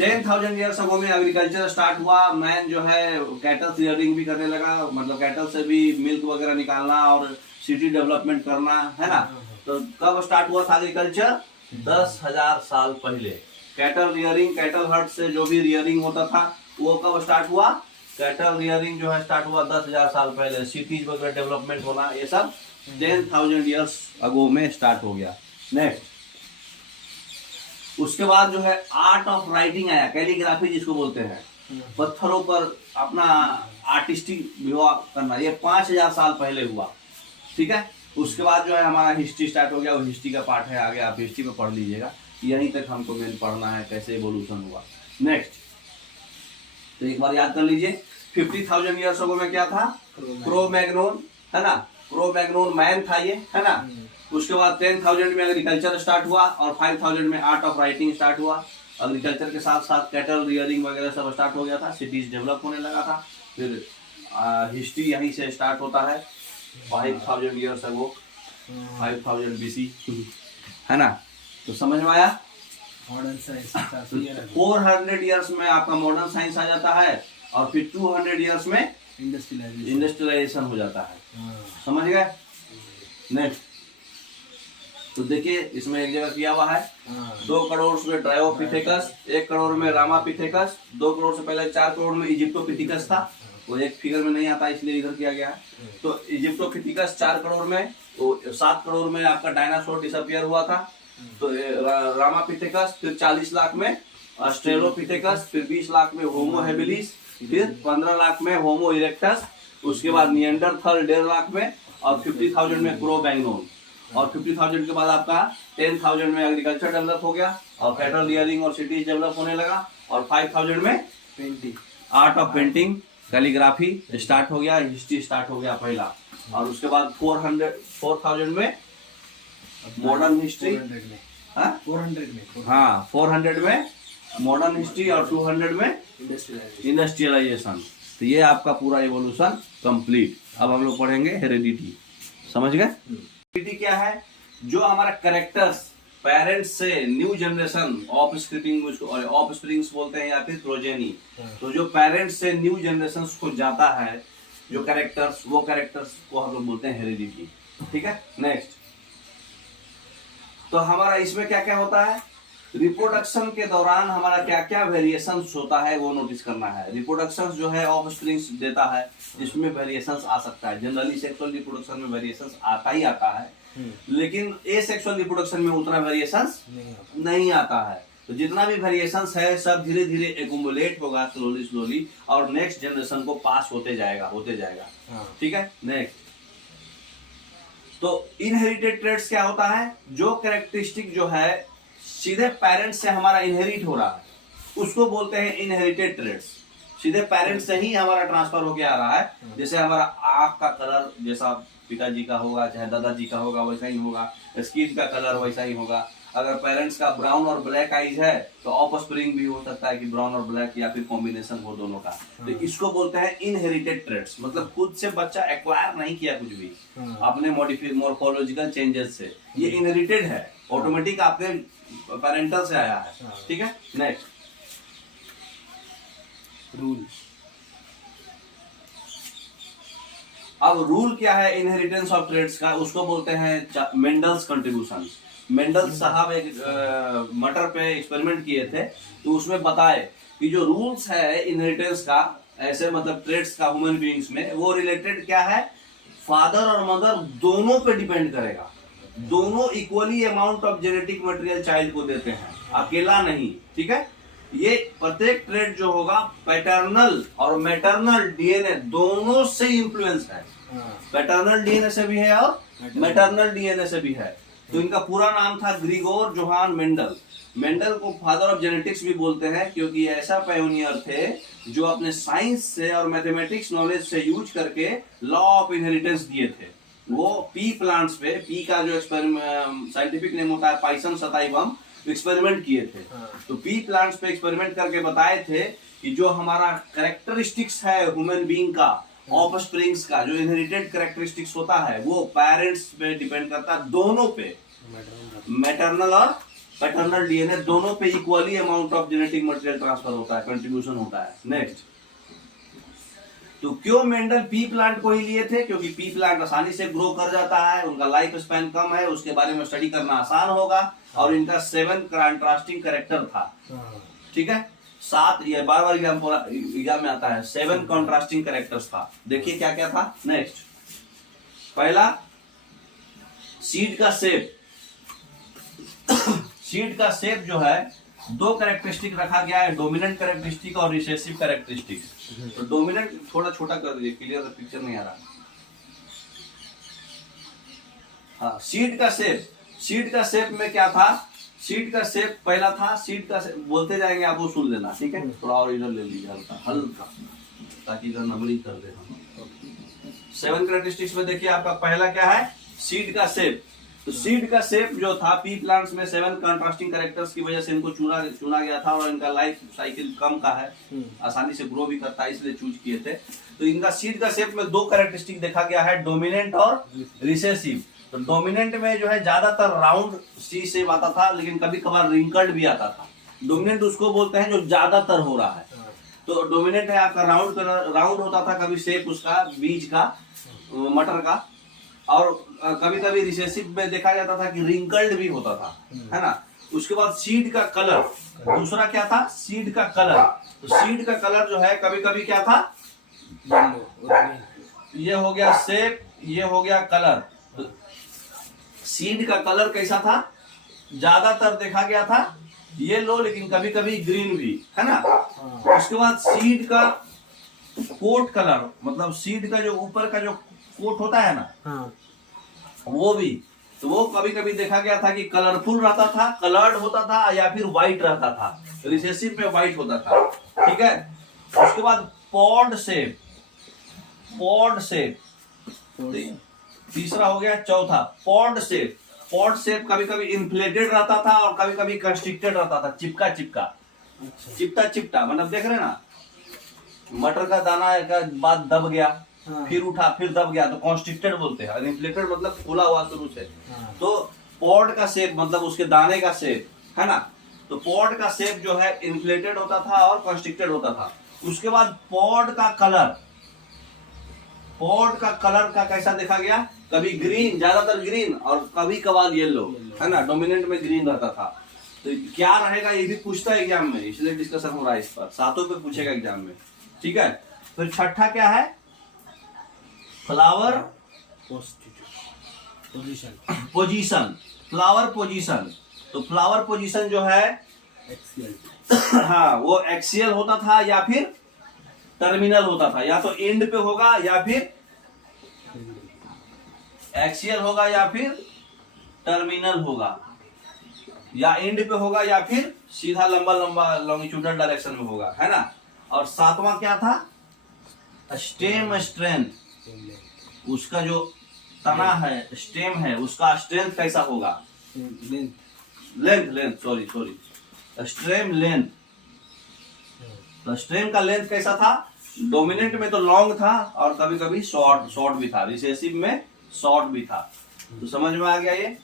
10,000 ईयर्स अगो में एग्रीकल्चर स्टार्ट हुआ। मैन जो है कैटल रियरिंग भी करने लगा, मतलब कैटल से भी मिल्क वगैरह निकालना और सिटी डेवलपमेंट करना, है ना। तो कब स्टार्ट हुआ था एग्रीकल्चर, 10,000 साल पहले। कैटल रियरिंग, कैटल हर्ट से जो भी रियरिंग होता था वो कब स्टार्ट हुआ, कैटल रियरिंग जो है स्टार्ट हुआ 10,000 साल पहले। सिटीज वगैरह डेवलपमेंट होना ये सब 10,000 ईयर्स अगो में स्टार्ट हो गया। नेक्स्ट उसके बाद जो है आर्ट ऑफ राइटिंग आया, कैलीग्राफी जिसको बोलते हैं, पत्थरों पर अपना आर्टिस्टिक विवाह करना। ये 5,000 साल पहले हुआ, ठीक है। उसके बाद जो है हमारा हिस्ट्री स्टार्ट हो गया, वो हिस्ट्री का पार्ट है, आगे आप हिस्ट्री में पढ़ लीजिएगा। यहीं तक हमको मेन पढ़ना है कैसे इवोल्यूशन हुआ। नेक्स्ट तो एक बार याद कर लीजिए, 50,000 ईयर्स अगो में क्या था, क्रो मैग्नोन, है ना, क्रो मैग्नोन मैन था ये, है ना। उसके बाद 10,000 में एग्रीकल्चर स्टार्ट हुआ और 5,000 में आर्ट ऑफ राइटिंग स्टार्ट हुआ। एग्रीकल्चर के साथ साथ कैटल रियरिंग वगैरह सब स्टार्ट हो गया था, सिटीज डेवलप होने लगा था। फिर हिस्ट्री यहीं से स्टार्ट होता है, 5,000 ईयर्स अगो, 5000 BC, है ना। तो समझ में आया। मॉडर्न साइंस 400 ईयर्स में आपका मॉडर्न साइंस आ जाता है और फिर 200 ईयर्स में इंडस्ट्रियलाइजेशन हो जाता है। समझ गए। नेक्स्ट तो देखिए इसमें एक जगह किया हुआ है, 2 करोड़ में ड्रायोपिथेकस, 1 करोड़ में रामापिथेकस, 2 करोड़ से पहले 4 करोड़ में इजिप्टोपिथिकस था, वो एक फिगर में नहीं आता इसलिए इधर किया गया है। तो इजिप्टोपिथिकस 4 करोड़ में, तो 7 करोड़ में आपका डायनासोर डिसअपियर हुआ था। तो रामापिथेकस, फिर 40 लाख में ऑस्ट्रेलोपिथेकस, फिर 20 लाख में होमो हेबिलिस, फिर 15 लाख में होमो इरेक्टस, उसके बाद निएंडरथल 1.5 लाख में, और 50,000 में क्रो मैग्नोन, और 50,000 के बाद आपका 10,000 में एग्रीकल्चर डेवलप हो गया और कैटल रियरिंग और सिटीज डेवलप होने लगा, और 5,000 में painting, art of painting, calligraphy start हो गया, हिस्ट्री स्टार्ट हो गया पहला। और उसके बाद 4,000 में मॉडर्न हिस्ट्री, 400 में मॉडर्न हिस्ट्री और 200 में इंडस्ट्रियलाइजेशन। तो ये आपका पूरा इवोल्यूशन कंप्लीट। अब हम लोग पढ़ेंगे हेरेडिटी, समझ गए। हेरेडिटी क्या है, जो हमारा कैरेक्टर्स पेरेंट्स से न्यू जनरेशन, ऑफ स्प्रिंग्स बोलते हैं या फिर प्रोजेनी, तो जो पेरेंट्स से न्यू जनरेशन को जाता है जो कैरेक्टर्स, वो कैरेक्टर्स को हम लोग बोलते हैं हेरेडिटी, ठीक है। नेक्स्ट तो हमारा इसमें क्या क्या होता है, रिप्रोडक्शन के दौरान हमारा क्या क्या वेरिएशन होता है वो नोटिस करना है। रिप्रोडक्शन जो है ऑफ स्प्रिंग्स देता है, जिसमें वेरिएशन आ सकता है। जनरली सेक्सुअल रिप्रोडक्शन में वेरिएशन आता ही आता है, लेकिन ए सेक्सुअल रिप्रोडक्शन में उतना वेरिएशन नहीं आता है। तो जितना भी वेरिएशंस है सब धीरे धीरे एक्युमुलेट होगा स्लोली स्लोली और नेक्स्ट जनरेशन को पास होते जाएगा। ठीक है। नेक्स्ट, तो इनहेरिटेड ट्रेड्स क्या होता है? जो कैरेक्टरिस्टिक जो है सीधे पेरेंट्स से हमारा इनहेरिट हो रहा है उसको बोलते हैं इनहेरिटेड ट्रेड्स। सीधे पेरेंट्स से ही हमारा ट्रांसफर होके आ रहा है। जैसे हमारा आंख का कलर जैसा पिताजी का होगा चाहे दादाजी का होगा वैसा ही होगा, स्किन का कलर वैसा ही होगा। अगर पेरेंट्स का ब्राउन और ब्लैक आईज है तो ऑफस्प्रिंग भी हो सकता है कि ब्राउन और ब्लैक या फिर कॉम्बिनेशन हो दोनों का। तो इसको बोलते हैं इनहेरिटेड ट्रेड्स, मतलब खुद से बच्चा एक्वायर नहीं किया कुछ भी अपने मॉर्फोलॉजिकल चेंजेस से, ये इनहेरिटेड है, ऑटोमेटिक आपके पेरेंटल से आया है। ठीक है। Next, rule. अब रूल क्या है इनहेरिटेंस ऑफ ट्रेड्स का? उसको बोलते हैं मेंडल्स कंट्रीब्यूशन। मेंडल साहब एक मटर पे एक्सपेरिमेंट किए थे तो उसमें बताए कि जो रूल्स है इनहेरिटेंस का, ऐसे मतलब ट्रेड्स का ह्यूमन बीइंग्स में, वो रिलेटेड क्या है, फादर और मदर दोनों पे डिपेंड करेगा। दोनों equally amount of genetic material child को देते हैं, अकेला नहीं। ठीक है। ये प्रत्येक ट्रेड जो होगा पैटर्नल और मैटरनल डीएनए दोनों से इंफ्लुएंस है। पैटर्नल डीएनए से भी है और मैटरनल डीएनए से भी है। तो इनका पूरा नाम था ग्रिगोर जोहान मेंडल। मेंडल को फादर ऑफ जेनेटिक्स भी बोलते हैं क्योंकि ऐसा पायोनियर थे जो अपने साइंस से और मैथमेटिक्स नॉलेज से यूज करके लॉ ऑफ इनहेरिटेंस दिए थे। वो पी प्लांट्स पे, पी का जो साइंटिफिक नेम होता है पाइसन सताइवम, एक्सपेरिमेंट किए थे। तो पी प्लांट्स पे एक्सपेरिमेंट करके बताए थे कि जो हमारा कैरेक्टरिस्टिक्स है ह्यूमन बीइंग का, ऑफस्प्रिंग्स का, जो इनहेरिटेड कैरेक्टरिस्टिक्स होता है वो पेरेंट्स पे डिपेंड करता है, दोनों पे, मैटरनल और पैटर्नल डीएनए दोनों पे equally amount of genetic material transfer होता है, कंट्रीब्यूशन होता है। नेक्स्ट, तो क्यों मेंडल पी प्लांट को ही लिए थे? क्योंकि पी प्लांट आसानी से ग्रो कर जाता है, उनका लाइफ स्पैन कम है, उसके बारे में स्टडी करना आसान होगा और इनका 7 कंट्रास्टिंग कैरेक्टर था। ठीक है। 7, ये बार एग्जाम में आता है, 7 कंट्रास्टिंग कैरेक्टर्स था। देखिए क्या क्या था। नेक्स्ट, पहला सीड का शेप। सीड का शेप जो है 2 कैरेक्टरिस्टिक रखा गया है, डोमिनेंट कैरेक्टरिस्टिक और रिसेसिव कैरेक्टरिस्टिक। तो डोमिनेंट थोड़ा छोटा कर दीजिए, क्लियर पिक्चर नहीं आ रहा। हाँ, सीड का शेप। सीड का शेप में क्या था? सीड का शेप पहला था, सीड का शेप बोलते जाएंगे, आप वो सुन लेना। ठीक है। थोड़ा और इधर ले लीजिए, हल्का हल्का, ताकि इधर नंबरिंग कर दे हम। 7 कैरेक्टरिस्टिक्स में देखिए आपका पहला क्या है, सीड का शेप। तो सीड का शेप जो था, पी प्लांट्स में 7 कंट्रास्टिंग कैरेक्टर्स की वजह से इनको चुना गया था और इनका लाइफ साइकिल कम का है, आसानी से ग्रो भी करता है, इसलिए चूज किए थे। तो इनका सीड का शेप में 2 कैरेक्टरिस्टिक देखा गया है, डोमिनेंट और रिसेसिव। तो डोमिनेंट में जो है ज्यादातर राउंड सी शेप आता था, लेकिन कभी कभार रिंकल्ड भी आता था। डोमिनेंट उसको बोलते हैं जो ज्यादातर हो रहा है। तो डोमिनेंट है आपका राउंड होता था कभी शेप उसका, बीज का, मटर का, और कभी कभी रिसेसिव में देखा जाता था कि रिंकल्ड भी होता था, है ना। उसके बाद सीड का कलर, दूसरा क्या था, सीड का कलर। तो सीड का कलर जो है कभी कभी क्या था, ये हो गया शेप, ये हो गया कलर। तो सीड का कलर कैसा था, ज्यादातर देखा गया था येलो, लेकिन कभी कभी ग्रीन भी, है ना। उसके बाद सीड का कोट कलर, मतलब सीड का जो ऊपर का जो कोट होता है ना, वो भी, तो वो कभी कभी देखा गया था कि कलरफुल रहता था, कलर्ड होता था, या फिर व्हाइट रहता था। रिसेसिव में व्हाइट होता था। ठीक है। उसके बाद पॉड शेप, पॉड शेप तीसरा हो गया। चौथा पॉड शेप। पॉड शेप कभी कभी इन्फ्लेटेड रहता था और कभी कभी कंस्ट्रिक्टेड रहता था, चिपका चिपका, चिपटा चिपटा, मतलब देख रहे ना, मटर का दाना का बाद दब गया, फिर उठा, फिर दब गया, तो कॉन्स्ट्रिक्टेड बोलते हैं। इन्फ्लेटेड मतलब खुला हुआ शुरू से। तो पॉड का शेप मतलब उसके दाने का शेप, है ना। तो पॉड का शेप जो है इन्फ्लेटेड होता था और कॉन्स्ट्रिक्टेड होता था। उसके बाद पॉड का कलर, पॉड का कलर का कैसा देखा गया, कभी ग्रीन, ज्यादातर ग्रीन और कभी कभार येलो, है ना। डोमिनेंट में ग्रीन रहता था। तो क्या रहेगा ये भी पूछता है एग्जाम में, इसलिए डिस्कशन हो रहा है इस पर, 7 पे पूछेगा एग्जाम में। ठीक है। फिर छठा क्या है, flower position position, flower position. तो फ्लावर पोजीशन जो है एक्सियल हाँ वो एक्सियल होता था या फिर टर्मिनल होता था, या तो एंड पे होगा या फिर एक्सियल होगा या फिर टर्मिनल होगा, या एंड पे होगा या फिर सीधा लंबा लंबा लॉन्गिट्यूडल डायरेक्शन में होगा, है ना। और सातवां क्या था, स्टेम स्ट्रेंथ, उसका जो तना है स्टेम है उसका स्ट्रेंथ कैसा होगा, लेंथ सॉरी स्ट्रेम लेंथ। तो स्ट्रेम का लेंथ कैसा था, डोमिनेंट में तो लॉन्ग था और कभी कभी शॉर्ट भी था, रिसेसिव में शॉर्ट भी था। तो समझ में आ गया ये।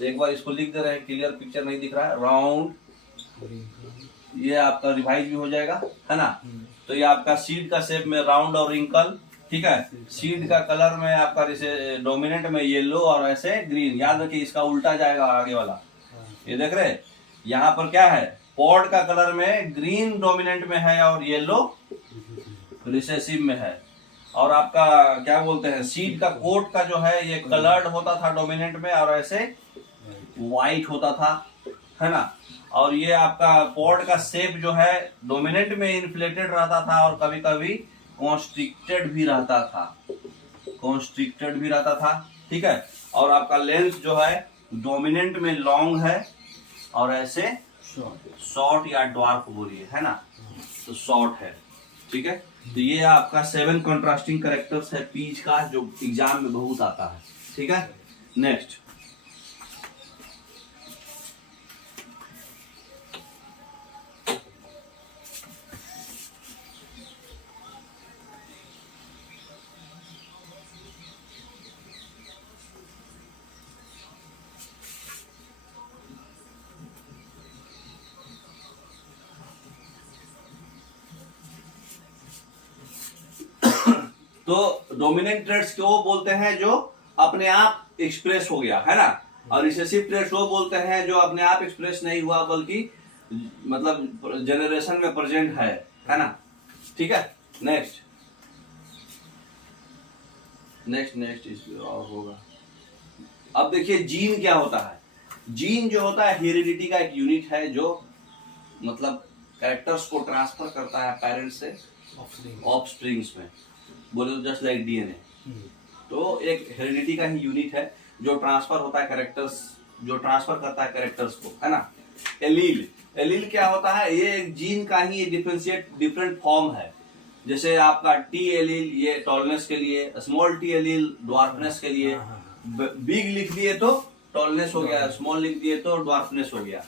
एक बार इसको लिख दे रहे हैं, क्लियर पिक्चर नहीं दिख रहा है। राउंड, ये आपका रिवाइज भी हो जाएगा, है ना। तो ये आपका सीड का शेप में राउंड और रिंकल, ठीक है। सीड का कलर में आपका डोमिनेंट में येलो और ऐसे ग्रीन। याद रखिए इसका उल्टा जाएगा आगे वाला, ये देख रहे हैं। यहाँ पर क्या है, पॉड का कलर में ग्रीन डोमिनेंट में है और येलो रिसेसिव में है। और आपका क्या बोलते हैं, सीड का कोट का जो है ये कलर्ड होता था डोमिनेंट में और ऐसे व्हाइट होता था, है ना। और ये आपका पॉड का शेप जो है डोमिनेंट में इन्फ्लेटेड रहता था और कभी कभी कॉन्स्ट्रिक्टेड भी रहता था, ठीक है। और आपका लेंथ जो है डोमिनेंट में लॉन्ग है और ऐसे शॉर्ट या ड्वार्फ बोलिए, है ना, तो शॉर्ट है, ठीक है। तो ये आपका 7 कंट्रास्टिंग कैरेक्टर्स है पीच का, जो एग्जाम में बहुत आता है, ठीक है। नेक्स्ट, तो डोमिनेंट ट्रेड्स को बोलते हैं जो अपने आप एक्सप्रेस हो गया, है ना। और रिसेसिव ट्रेड्स वो बोलते हैं जो अपने आप एक्सप्रेस नहीं हुआ बल्कि मतलब जनरेशन में प्रेजेंट है ना, ठीक है। नेक्स्ट इसमें और होगा। अब देखिए जीन क्या होता है। जीन जो होता है हेरिडिटी का एक यूनिट है जो मतलब कैरेक्टर्स को ट्रांसफर करता है पेरेंट्स से ऑफस्प्रिंग्स में, बोले तो जस्ट लाइक डीएनए। तो एक हेरिडिटी का ही यूनिट है जो ट्रांसफर होता है कैरेक्टर्स, जो ट्रांसफर करता है कैरेक्टर्स को, है ना। एलील क्या होता है, ये एक जीन का ही डिफरेंट फॉर्म है। जैसे आपका टी एलील ये टॉलनेस के लिए, स्मॉल टी एलील ड्वार्फनेस के लिए। बिग लिख दिए तो टॉलनेस हो गया, स्मॉल लिख दिए तो ड्वार्फनेस हो गया।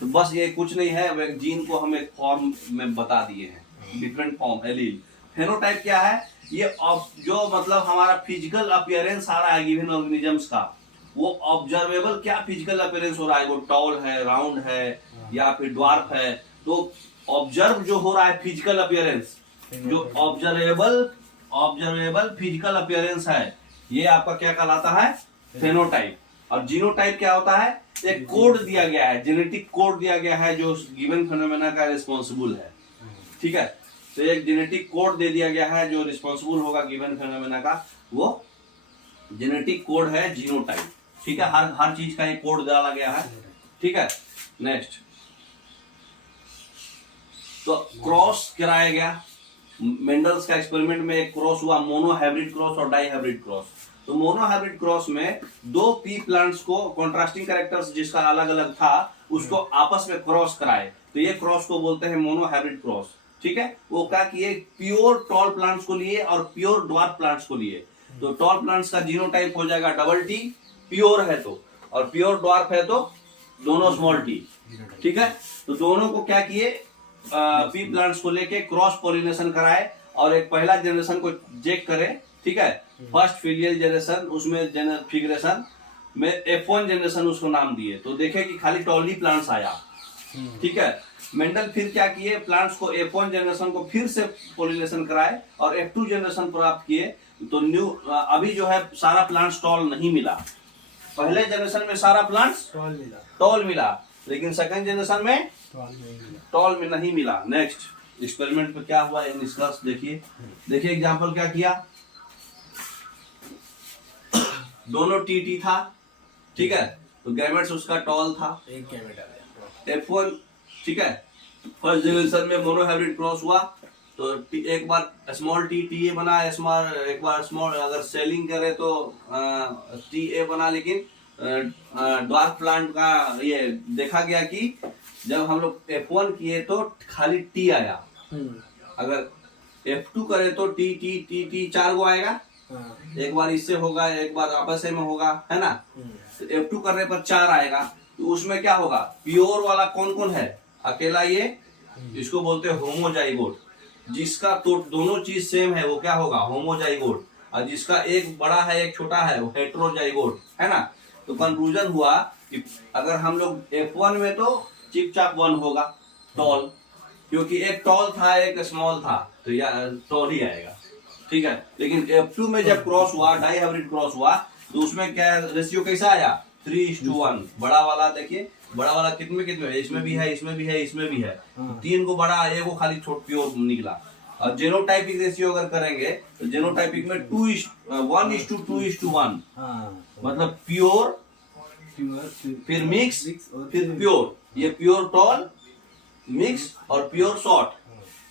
तो बस ये कुछ नहीं है, जीन को हम एक फॉर्म में बता दिए हैं, डिफरेंट फॉर्म एलील। फेनोटाइप क्या है, ये जो मतलब हमारा फिजिकल अपीयरेंस आ रहा है गिवन ऑर्गेनिजम्स का, वो ऑब्जर्वेबल क्या फिजिकल अपीयरेंस हो रहा है, वो टॉल है, राउंड है या फिर ड्वार्फ है। तो ऑब्जर्व जो हो रहा है फिजिकल अपीयरेंस, जो ऑब्जर्वेबल फिजिकल अपीयरेंस है, ये आपका क्या कहलाता है, फेनोटाइप। और जीनोटाइप क्या होता है, एक कोड दिया गया है, जेनेटिक कोड दिया गया है जो गिवन फेनोमेना का रिस्पॉन्सिबल है, ठीक है। तो एक जेनेटिक कोड दे दिया गया है जो रिस्पॉन्सिबल होगा गिवन फेनोमेना का, वो जेनेटिक कोड है जीनोटाइप, ठीक है। हर चीज का एक कोड डाला गया है, ठीक है। नेक्स्ट, तो क्रॉस कराया गया, मेंडल्स का एक्सपेरिमेंट में एक क्रॉस हुआ, मोनो हाइब्रिड क्रॉस और डाई हाइब्रिड क्रॉस। तो मोनो हाइब्रिड क्रॉस में दो पी प्लांट्स को कॉन्ट्रास्टिंग कैरेक्टर्स जिसका अलग अलग था उसको आपस में क्रॉस कराए, तो ये क्रॉस को बोलते हैं मोनो हाइब्रिड क्रॉस, ठीक है। वो क्या किए, प्योर टॉल प्लांट्स को लिए और प्योर ड्वार्फ प्लांट्स को लिए। तो टॉल प्लांट्स का जीनोटाइप हो जाएगा डबल टी, प्योर है तो, और प्योर ड्वार्फ है तो दोनों स्मॉल टी, ठीक है। तो दोनों को क्या किए, पी प्लांट्स को लेके क्रॉस पोलिनेशन कराए और एक पहला जनरेशन को चेक करे, ठीक है। फर्स्ट फिलियल जनरेशन, उसमें फिगरेशन में F1 जनरेशन उसको नाम दिए, तो देखे कि खाली टॉली प्लांट्स आया, ठीक है। मेंडल फिर क्या किए, प्लांट्स को F1 जनरेशन को फिर से पोलिनेशन कराए और F2 जनरेशन प्राप्त किए। तो न्यू अभी जो है सारा प्लांट्स टॉल नहीं मिला, पहले जनरेशन में सारा प्लांट्स टॉल मिला, लेकिन सेकंड जनरेशन में टॉल में नहीं मिला। नेक्स्ट एक्सपेरिमेंट में क्या हुआ, निष्कर्ष देखिए। एग्जांपल क्या किया, दोनों टी था, ठीक है, तो गैमेट्स उसका टॉल था, एक गैमेट आ गया। F1, ठीक है। फर्स्ट जनरेशन में मोनोहाइब्रिड क्रॉस हुआ तो एक बार स्मॉल टी ए बना, एक बार स्मॉल अगर सेलिंग करे तो टी ए बना, लेकिन ड्वार्फ प्लांट का ये देखा गया कि जब हम लोग F1 किए तो खाली टी आया, अगर F2 करे तो टी टी टी टी 4 गो आएगा, एक बार इससे होगा, एक बार आपस में होगा, है ना। तो F2 करने पर 4 आएगा, तो उसमें क्या होगा, प्योर वाला कौन कौन है, अकेला ये, इसको बोलते हैं होमोजाइगोट, जिसका तो दोनों चीज सेम है वो क्या होगा, होमोजाइगोट, और जिसका एक बड़ा है एक छोटा है वो हेट्रोजाइगोट, है ना। तो कंक्लूजन हुआ कि अगर हम लोग F1 में तो चिप चाप 1 होगा टॉल, क्योंकि एक टॉल था एक स्मॉल था, तो यह टॉल ही आएगा, ठीक है। लेकिन F2 में जब क्रॉस हुआ, डाई हाइब्रिड क्रॉस हुआ, तो उसमें क्या रेशियो कैसा आया, 3:1। बड़ा वाला देखिए, बड़ा वाला कितने है, इसमें भी है, इसमें भी है, इसमें भी है, 3 को बड़ा, एक को खाली छोट प्योर निकला। और जेनोटाइपिक रेशियो अगर करेंगे तो जेनोटाइपिक में 1:2:1, मतलब प्योर फिर मिक्स फिर प्योर, ये प्योर टॉल मिक्स और प्योर शॉर्ट,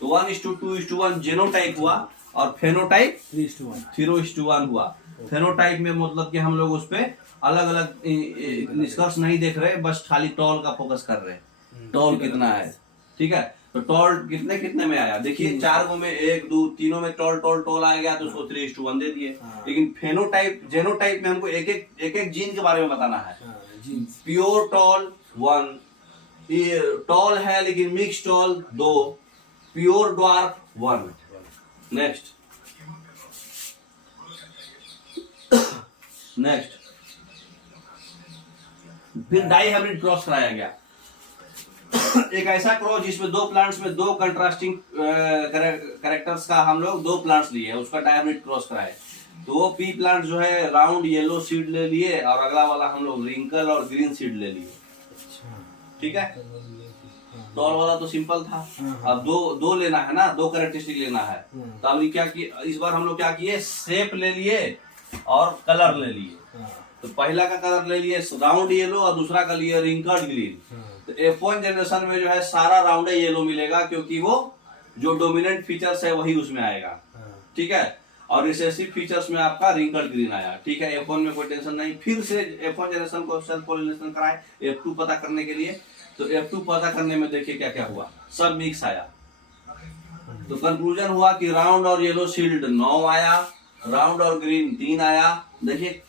तो 1:2:1 जेनोटाइप हुआ, और फेनोटाइप 3:1 हुआ। फेनोटाइप में मतलब कि हम लोग उस पे अलग अलग निष्कर्ष नहीं देख रहे, बस खाली टॉल का फोकस कर रहे हैं, टॉल कितना है, ठीक है। तो टॉल कितने कितने में आया देखिए, 4 गो में 1 2 तीनों में टॉल टॉल टॉल आ गया, तो उसको 3:1 दे दिए। लेकिन फेनोटाइप जेनोटाइप में हमको एक एक जीन के बारे में बताना है। प्योर टॉल 1, टॉल है लेकिन mix tall 2, pure dwarf 1। Next फिर डाई हाइब्रिड क्रॉस कराया गया, एक ऐसा क्रॉस जिसमें 2 प्लांट्स में 2 कंट्रास्टिंग कैरेक्टर्स का हम लोग 2 प्लांट्स लिए, उसका डाई हाइब्रिड क्रॉस कराए। तो वो पी प्लांट जो है राउंड येलो सीड ले लिए, और अगला वाला हम लोग रिंकल और ग्रीन सीड ले लिए, ठीक है। टॉल वाला तो सिंपल था, अब दो लेना है ना, 2 कैरेक्टरिस्टिक लेना है। तो अब क्या किए, इस बार हम लोग क्या किए, शेप ले लिए और कलर ले लिए। तो पहला का कलर ले लिए राउंड येलो, और दूसरा का लिए रिंकल्ड ग्रीन। तो F1 जनरेशन में जो है सारा राउंड येलो मिलेगा, क्योंकि वो जो डोमिनेंट फीचर्स है वही उसमें आएगा, ठीक है। और रिसेसिव फीचर्स में आपका रिंकल्ड ग्रीन आया, ठीक है। F1 में कोई टेंशन नहीं। फिर से F1 जनरेशन को सेल्फ पॉलिनेशन कराए F2 पता करने के लिए, तो F2 पता करने में देखिए क्या क्या हुआ, सब मिक्स आया। तो कंक्लूजन हुआ कि राउंड और येलो शील्ड 9 आया, राउंड और ग्रीन 3 आया। देखिए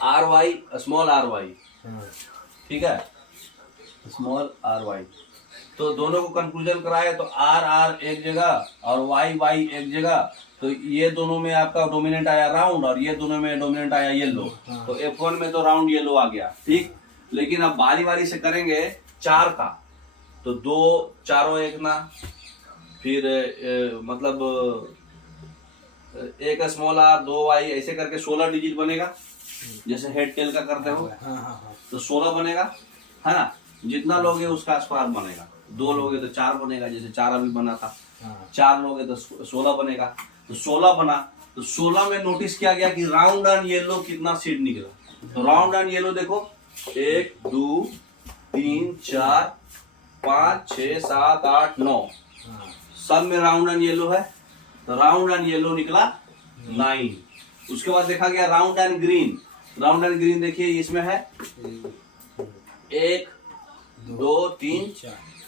RY स्मॉल RY, ठीक है, स्मॉल RY। तो दोनों को कंक्लूजन कराए तो RR एक जगह और YY एक जगह, तो ये दोनों में आपका डोमिनेंट आया राउंड, और ये दोनों में डोमिनेंट आया येलो। तो F1 में तो राउंड येलो आ गया, ठीक। लेकिन अब बारी बारी से करेंगे 4 का, तो 2 चारों एक ना, फिर मतलब एक स्मॉल R 2Y ऐसे करके 16 डिजिट बनेगा, जैसे हेड टेल का करते हो, तो 16 बनेगा, है ना। जितना लोगे उसका आसपास बनेगा, 2 लोगे तो 4 बनेगा, जैसे 4 अभी बना था, 4 लोगे तो 16 बनेगा। तो 16 बना, तो 16 में नोटिस किया गया कि राउंड एंड येलो कितना सीड निकला। तो राउंड एंड येलो देखो, 1 2 3 4 5 6 7 8 9, सब में राउंड एंड येलो है, तो राउंड एंड येलो निकला 9। उसके बाद देखा गया round and green, round and green देखिए इसमें है 1 2 3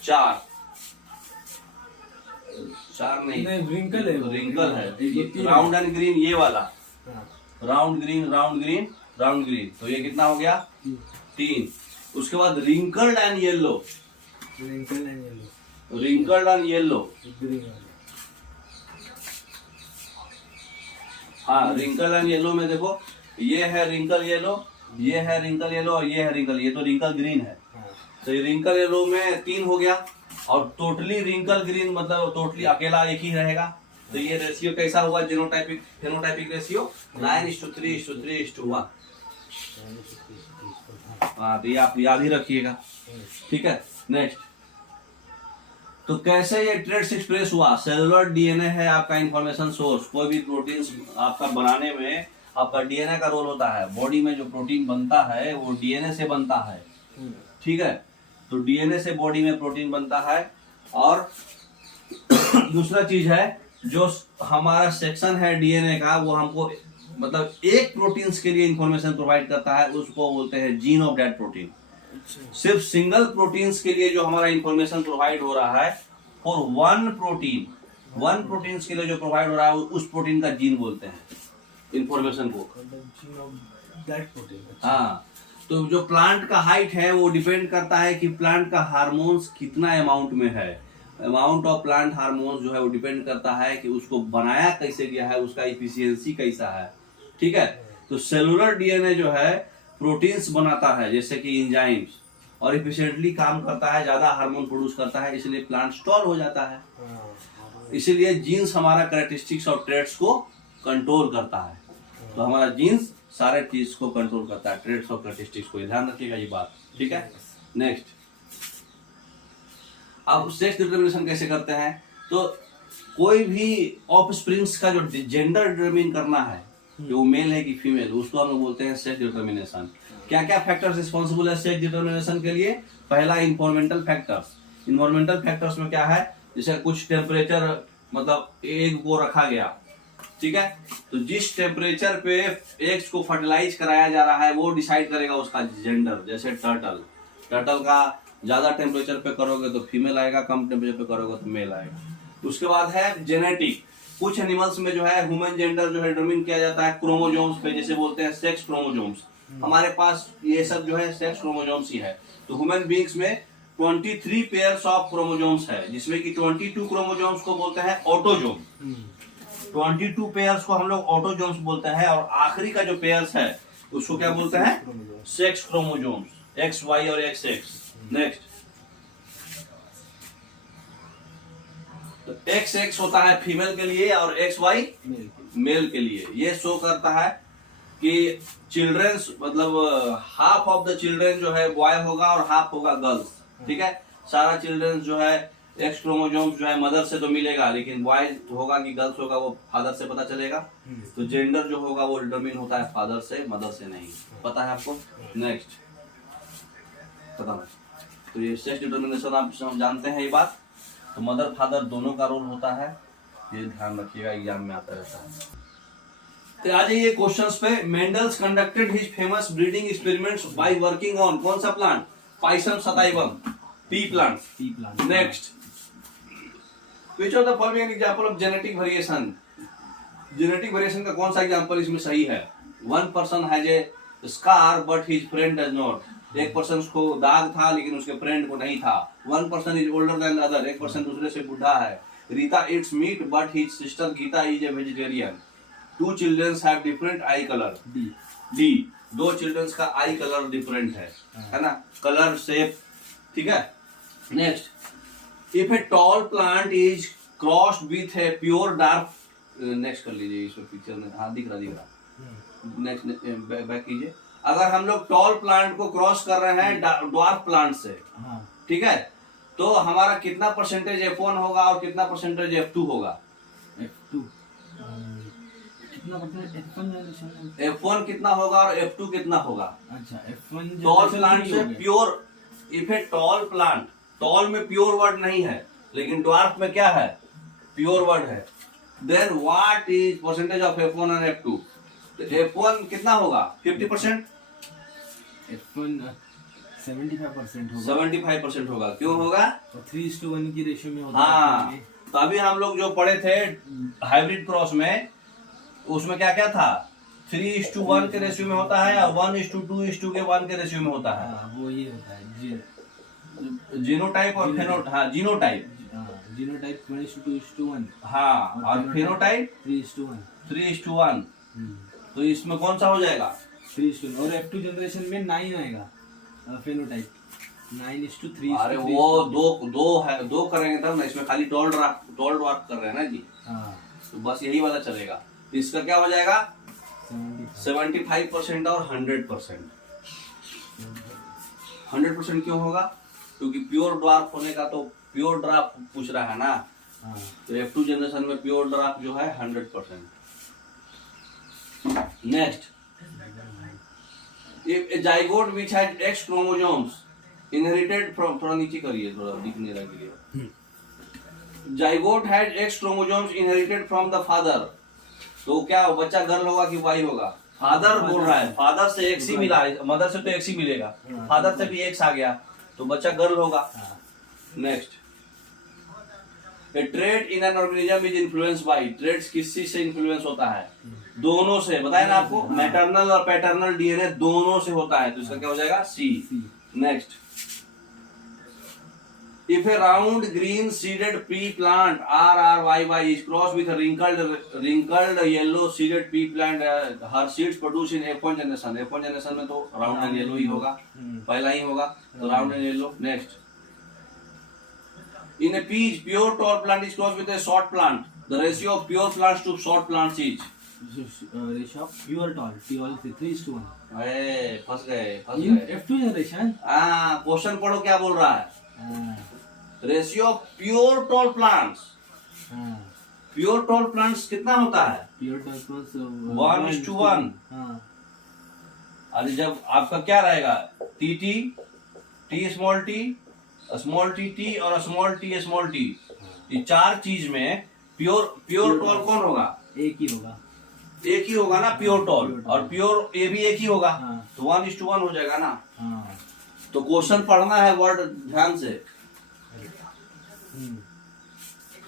4 नहीं रिंकल है, रिंकल है। राउंड एंड ग्रीन ये वाला, round green round green round green, तो ये कितना हो गया 3। उसके बाद wrinkled and yellow, wrinkled and yellow, हाँ रिंकल एंड येलो में देखो, ये है रिंकल येलो, ये है रिंकल येलो, और ये है रिंकल, ये तो रिंकल ग्रीन है। तो ये रिंकल येलो में 3 हो गया, और टोटली रिंकल ग्रीन मतलब टोटली अकेला एक ही रहेगा। तो ये रेशियो कैसा हुआ, जेनोटाइपिक फेनोटाइपिक रेशियो 9:3:3:1। हाँ, तो ये आप याद ही रखिएगा, ठीक है। नेक्स्ट, तो कैसे ये ट्रेड्स एक्सप्रेस हुआ, सेलुलर डीएनए है आपका इंफॉर्मेशन सोर्स। कोई भी प्रोटीन आपका बनाने में आपका डीएनए का रोल होता है। बॉडी में जो प्रोटीन बनता है वो डीएनए से बनता है, ठीक है। तो डीएनए से बॉडी में प्रोटीन बनता है। और दूसरा चीज है जो हमारा सेक्शन है डीएनए का, वो हमको मतलब एक प्रोटीन्स के लिए इंफॉर्मेशन प्रोवाइड करता है, उसको बोलते हैं जीन ऑफ दैट प्रोटीन। सिर्फ सिंगल प्रोटीन्स के लिए जो हमारा इंफॉर्मेशन प्रोवाइड हो रहा है, फॉर वन प्रोटीन्स के लिए जो प्रोवाइड हो रहा है उस प्रोटीन का जीन बोलते हैं इंफॉर्मेशन को। हाँ, तो जो प्लांट का हाइट है वो डिपेंड करता है कि प्लांट का हार्मोन्स कितना अमाउंट में है। अमाउंट ऑफ प्लांट हार्मोन्स जो है वो डिपेंड करता है कि उसको बनाया कैसे गया है, उसका इफिशियंसी कैसा है, ठीक है। तो सेलुलर डीएनए जो है प्रोटीन्स बनाता है जैसे कि एंजाइम्स, और इफिशिएंटली काम करता है, ज्यादा हार्मोन प्रोड्यूस करता है, इसलिए प्लांट स्टॉल हो जाता है। इसीलिए जीन्स हमारा कैरेक्टरिस्टिक्स और ट्रेट्स को कंट्रोल करता है। तो हमारा जीन्स सारे चीज को कंट्रोल करता है, ट्रेट्स और कैरेक्टरिस्टिक्स को, ध्यान रखिएगा ये बात, ठीक है। नेक्स्ट, अब सेक्स डिटरमिनेशन कैसे करते हैं? तो कोई भी ऑफस्प्रिंग्स का जो जेंडर डिटरमिन करना है, जो मेल है कि फीमेल, उसको हम लोग बोलते हैं सेक्स डिटरमिनेशन। क्या क्या फैक्टर्स रिस्पॉन्सिबल है सेक्स डिटरमिनेशन के लिए? पहला इन्वायरमेंटल फैक्टर्स। इन्वायरमेंटल फैक्टर्स में क्या है, जैसे कुछ टेम्परेचर, मतलब एग को रखा गया, ठीक है, तो जिस टेम्परेचर पे एग्स को फर्टिलाइज कराया जा रहा है वो डिसाइड करेगा उसका जेंडर। जैसे टर्टल का ज्यादा टेम्परेचर पे करोगे तो फीमेल आएगा, कम टेम्परेचर पे करोगे तो मेल आएगा। उसके बाद है जेनेटिक। कुछ एनिमल्स में जो है ह्यूमन जेंडर जो है डिटरमिन किया जाता है क्रोमोजोम्स पे, जैसे बोलते हैं सेक्स क्रोमोजोम्स। हमारे पास ये सब जो है सेक्स क्रोमोजोम्स ही है। तो ह्यूमन बीइंग्स में 23 पेयर्स ऑफ क्रोमोजोम्स है, जिसमें कि 22 क्रोमोजोम्स को बोलते हैं ऑटोजोम। 22 पेयर्स को हम लोग ऑटोजोम्स बोलते हैं, और आखिरी का जो पेयर्स है उसको क्या बोलते हैं? सेक्स क्रोमोजोम्स, XY और XX। नेक्स्ट, तो XX होता है फीमेल के लिए और XY मेल के लिए। ये शो करता है कि चिल्ड्रंस, मतलब हाफ ऑफ द चिल्ड्रन जो है बॉय होगा और हाफ होगा गर्ल्स, ठीक है। सारा चिल्ड्रन जो है एक्स क्रोमोजोम्स जो है मदर से तो मिलेगा, लेकिन बॉय होगा कि गर्ल्स होगा वो फादर से पता चलेगा। तो जेंडर जो होगा वो डिटरमिन होता है फादर से, मदर से नहीं। पता है आपको? नेक्स्ट, पता है। तो ये सेक्स डिटरमिनेशन आप जानते हैं ये बात। तो मदर फादर दोनों का रोल होता है, ये ध्यान रखिएगा, एग्जाम में आता रहता है। तो आ जाइए क्वेश्चंस पे। Mendel's conducted his famous breeding experiments by working on कौन सा plant? Pisum sativum, pea plant. Next, which of the following example of genetic variation? Genetic variation का कौन सा एग्जांपल इसमें सही है? One person has a scar but his friend does not. एक पर्सन को दाग था लेकिन उसके फ्रेंड को नहीं था। One person is older than other, एक पर्सन दूसरे से बूढ़ा है। Rita eats meat but his sister Gita is a vegetarian. Two childrens have different eye colour. D, दो चिल्ड्रंस का आई कलर डिफरेंट है ना, कलर शेप, ठीक है। Next, if a tall plant is crossed with a pure dark, next कर लीजिए इसमें picture में, हाँ दिख रहा। नेक्स्ट बैक कीजिए। अगर हम लोग टॉल प्लांट को क्रॉस कर रहे हैं ड्वार्फ प्लांट से, ठीक है, तो हमारा कितना परसेंटेज F1 होगा और कितना परसेंटेज F2 होगा? F1 कितना होगा और F2 कितना होगा? अच्छा, F1 टॉल प्लांट से pure. If a tall plant, tall में प्योर वर्ड नहीं है लेकिन ड्वार्फ में क्या है? प्योर वर्ड है। Then what is percentage of F1 और F2? तो F1 कितना होगा? 50%। F1 75% होगा। 75% होगा। क्यों होगा? तो 3:1 की रेशियो में होता है। हाँ, तो अभी हम लोग जो पढ़े थे हाइब्रिड क्रॉस में, उसमें क्या क्या था? 3:1 के रेशियो में होता है और 1:2:1 के रेशियो में होता है। वो ये होता है जीनोटाइप और फेनोटाइप। हाँ, जीनोटाइप 1:2:1। हाँ, और फेनोटाइप 3:1। तो इसमें कौन सा हो जाएगा? 3:1। और F2 जनरेशन में 9 आएगा फेनोटाइप, 9:3। अरे वो दो करेंगे तब ना, इसमें खाली टॉल ड्वार्फ कर रहे हैं ना जी। तो बस यही वाला चलेगा। तो इसका क्या हो जाएगा? 75% और 100%। 100% क्यों होगा? क्योंकि प्योर ड्वार्फ होने का तो प्योर ड्वार्फ पूछ रहा है ना। तो F2 जनरेशन में प्योर ड्वार्फ जो है 100%। Next, if a zygote which had X chromosomes inherited from थोड़ा नीचे करिए, थोड़ा दिख नहीं रहा clear. Zygote had X chromosomes inherited from the father. तो क्या बच्चा गर्ल होगा कि वाई होगा? फादर बोल रहा है, फादर से एक्स ही मिला है, मदर से तो एक्स ही मिलेगा, फादर से भी एक्स आ गया तो बच्चा गर्ल होगा. Next, A trait in an organism is influence by. Traits किस चीज से इन्फ्लुएंस होता है? दोनों से. बताया ना आपको, मैटरनल और पैटर्नल डीएनए दोनों से होता है, तो इसका क्या हो जाएगा? C. Next, if a round green seeded pea plant RRYY is crossed with a wrinkled yellow seeded pea plant, her seeds produce in F1 generation. F1 generation में तो round and yellow ही होगा, पहला ही होगा, तो round and yellow. Next, in a peach, pure tall plant is crossed with a short plant. The ratio of pure plants to short plants is ratio of pure tall, T1 is 3:1. फंस गए. In F2 generation, question पढ़ो क्या बोल रहा है. Ratio of pure tall plants. Pure tall plants कितना होता है? pure tall plants 1:1. अरे जब आपका क्या रहेगा? टी स्मॉल टी और स्मॉल टी, ये चार चीज में प्योर टॉल कौन होगा? एक ही होगा ना प्योर टॉल, और प्योर ए भी एक ही होगा, तो 1:1 हो जाएगा ना. तो क्वेश्चन पढ़ना है वर्ड ध्यान से,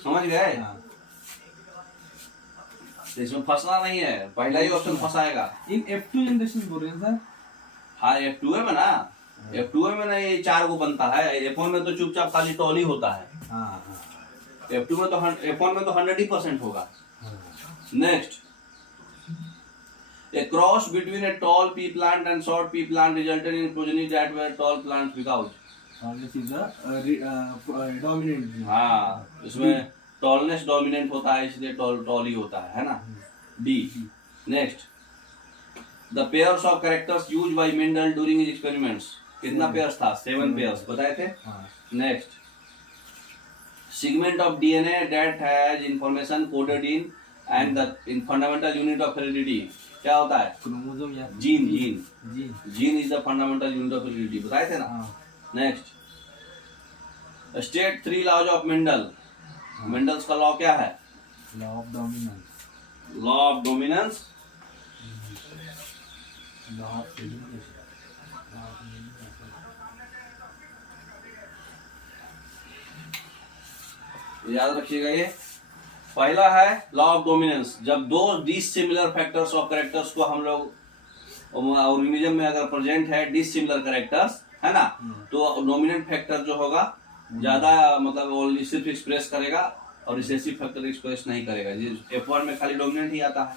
समझ गए? इसमें फंसना नहीं है, पहला ही ऑप्शन फंसाएगा. इन F2 जनरेशन बोल रहे हैं सर. हाँ, F2 में ना, F2 में ना ये 4 को बनता है. F1 में तो चुपचाप खाली टॉल ही होता है. F2 में तो F1 में तो 100% होगा. Next, a cross between a tall pea plant and short pea plant resulted in progeny that were tall plants without. This is the dominant. हाँ, इसमें टॉलनेस डोमिनेंट होता है, इसलिए टॉल ही होता है ना. D. Next, the pairs of characters used by Mendel during his experiments. कितना pairs था? 7 पेयर्स बताए थे. Next, segment of DNA that has information coded in and the fundamental unit of heredity. क्या होता है? क्रोमोसोम या gene is the fundamental unit of heredity. बताए थे ना. Next, state 3 laws of Mendel. Mendel's का लॉ क्या है? Law of dominance. Law of याद रखिएगा. ये पहला है लॉ ऑफ डोमिनेंस. जब दो डिसिमिलर फैक्टर्स ऑफ कैरेक्टर्स को हम लोग ऑर्गेनिज्म में अगर प्रेजेंट है डिसिमिलर कैरेक्टर्स, है ना, तो डोमिनेंट फैक्टर जो होगा ज्यादा मतलब ओनली सिर्फ एक्सप्रेस करेगा और रिसेसिव फैक्टर एक्सप्रेस नहीं करेगा. F1 में खाली डोमिनेंट ही आता है.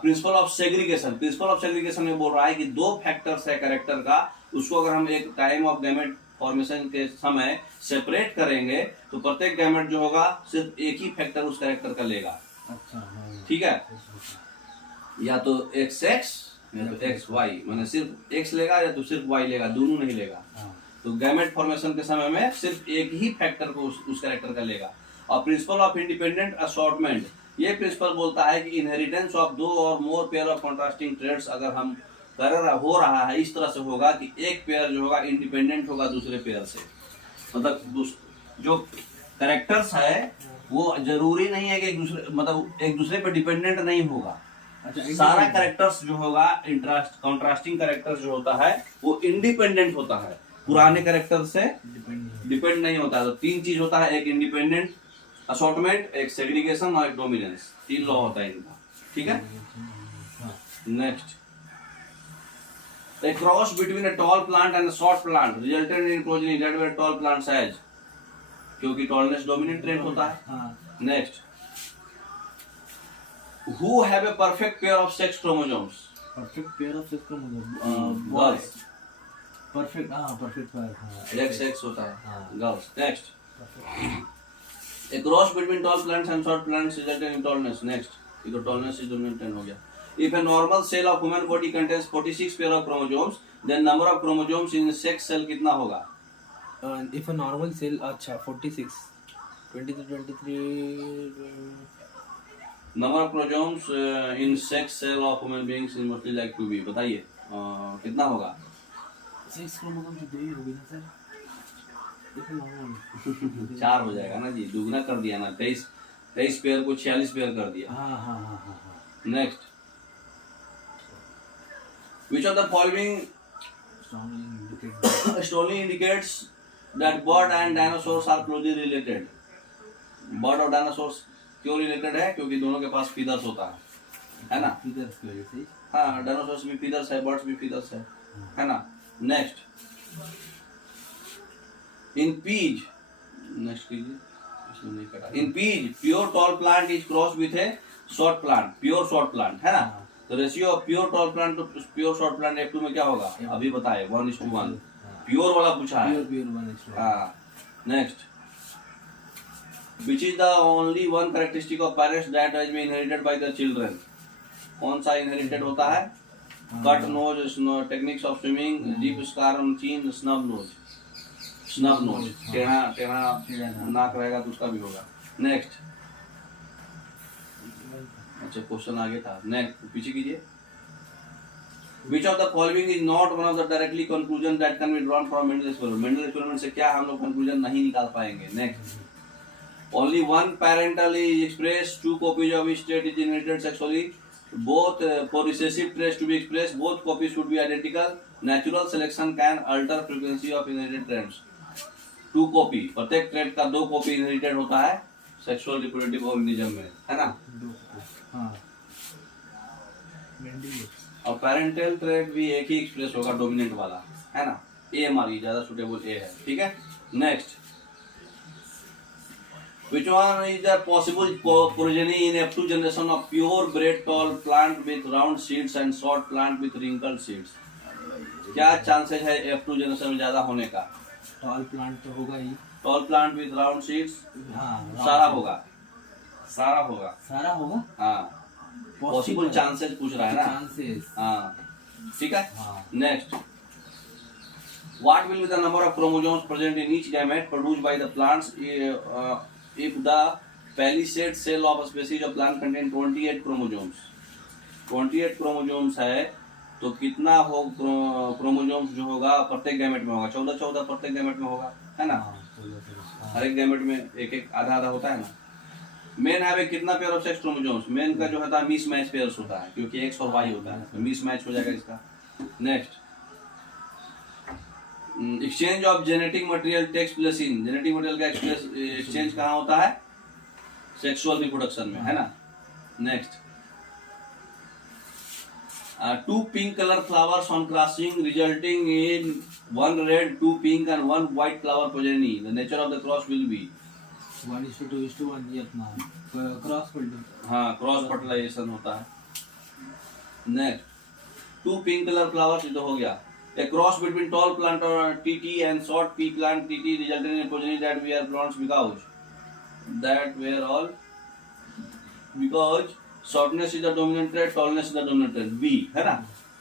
प्रिंसिपल ऑफ सेग्रीगेशन में बोल रहा है कि 2 फैक्टर्स है कैरेक्टर का, उसको अगर हम एक टाइम ऑफ गैमेट फॉर्मेशन के समय सेपरेट करेंगे तो प्रत्येक गैमेट जो होगा सिर्फ एक ही फैक्टर उस कैरेक्टर का लेगा. ठीक है, या तो XX या तो XY, माने सिर्फ X लेगा या तो सिर्फ Y लेगा, दोनों नहीं लेगा. तो गैमेट फॉर्मेशन के समय में सिर्फ एक ही फैक्टर को उस कैरेक्टर का लेगा. और प्रिंसिपल ऑफ इंडिपेंडेंट असॉर्टमेंट, ये प्रिंसिपल बोलता है कि इनहेरिटेंस ऑफ 2 और मोर पेयर ऑफ कॉन्ट्रास्टिंग ट्रेड्स अगर हम हो रहा है इस तरह से होगा कि एक पेयर जो होगा इंडिपेंडेंट होगा दूसरे पेयर से. मतलब जो कैरेक्टर्स है वो जरूरी नहीं है कि एक दूसरे पे डिपेंडेंट नहीं होगा. सारा कैरेक्टर्स जो होगा कॉन्ट्रास्टिंग कैरेक्टर्स जो होता है वो इंडिपेंडेंट होता है, पुराने कैरेक्टर से डिपेंड नहीं होता है. तो 3 चीज होता है, एक इंडिपेंडेंट असॉर्टमेंट, एक सेग्रीगेशन और एक डोमिनेंस. 3 लॉ होता है इनका. ठीक है. Next, a cross between a tall plant and a short plant resulted in progeny that were tall plants as, क्योंकि टॉलनेस डोमिनेंट ट्रेट होता है. Next, who have a perfect pair of sex chromosomes. Perfect pair of sex chromosomes. Boys. Perfect pair. XX होता है. Girls. Next, a cross between tall plants and short plants resulted in tallness. Next, ये तो tallness is dominant 10 हो गया. If a normal cell of human body contains 46 pair of chromosomes, then number of chromosomes in sex cell कितना होगा? If a normal cell, अच्छा 46, 23, number of chromosomes in sex cell of human beings is mostly like to be, बताइए कितना होगा? 6 chromosome तो 2 ही होगी ना sir? 4 हो जाएगा ना जी, दुगना कर दिया ना, 23 पेयर को 46 पेयर कर दिया। हाँ। Next, which of the following strongly indicates that bird and dinosaurs are closely related? Bird और डायनासोर्स क्यों रिलेटेड है? क्योंकि दोनों के पास फीदर्स होता है ना? फीदर्स की वजह से। हाँ, डायनासोर्स भी फीदर्स है, बर्ड्स भी फीदर्स है ना? नेक्स्ट, इन पीज, नेक्स्ट कीजिए, इसमें नहीं कटा। In peas pure tall plant is cross with a short plant, pure short plant है ना? तो ratio of pure tall plant to pure short plant F2 में क्या होगा? अभी बताए 1:1, प्योर वाला पूछा है। प्योर 1:1। हाँ, next, which is the only one characteristic of parents that has been inherited by the children? कौन सा इनहेरिटेड होता है? Cut nose, techniques of swimming, deep scar on chin, snub nose. Snub nose, टेढ़ा नाक रहेगा तो उसका भी होगा। नेक्स्ट, अच्छा क्वेश्चन आगे था, नेक्स्ट पीछे कीजिए। Which of the following is not one of the directly conclusion that can be drawn from Mendel's experiment? Mendel's experiment से क्या हम लोग conclusion नहीं निकाल पाएंगे? Next, only one parental is expressed, 2 copies of each trait is inherited sexually. Both for recessive traits to be expressed, both copies should be identical. Natural selection can alter frequency of inherited traits. 2 copy, प्रत्येक trait का 2 copy inherited होता है sexual reproductive organism में, है ना? हाँ। और parental trait भी एक ही एक्सप्रेस होगा, डोमिनेंट वाला, है ना? ए हमारी ज्यादा सुटेबल ए है, ठीक है? Next, which one is the possible progeny in F2 generation of pure bread toll plant with round seeds and short plant with wrinkled seeds? क्या चांसेस है F2 जनरेशन में ज्यादा होने का? टॉल प्लांट तो होगा ही। Tall plant with round seeds, हाँ, सारा होगा, सारा होगा। हाँ, पॉसिबल चांसेस पूछ रहा है ना? चांसेस, हाँ, ठीक है। हाँ। Next, what will be the number of chromosomes present in each gamete produced by the plants if the palisade cell of species of plant contain 28 chromosomes? 28 chromosomes है तो कितना हो क्रोमोसोम्स जो होगा प्रत्येक गैमेट में होगा? 14 प्रत्येक गैमेट में होगा, है ना? हर एक गैमेट में एक आधा होता है ना? मेन है कितना pair of sex chromosomes? Main का जो होता है मिस मैच पेयर्स होता है, क्योंकि एक्स और वाई होता है, तो मिस मैच हो जाएगा इसका। Next, exchange of genetic material takes place in, genetic material का एक्सचेंज कहाँ होता है? सेक्सुअल रिप्रोडक्शन में, है ना? Next, 2 pink color flowers on crossing resulting in 1 red, 2 pink and 1 white flower progeny. The nature of the cross will be 1:2:1, ये अपना cross fertilisation. हाँ, क्रॉस फर्टिलाइजेशन होता है। नेक्स्ट, 2 pink color flowers, ये तो हो गया। A cross between tall plant or TT and short pea plant TT resulted in a progeny that were plants because shortness is the dominant trait, tallness is the dominant trait. B है ना?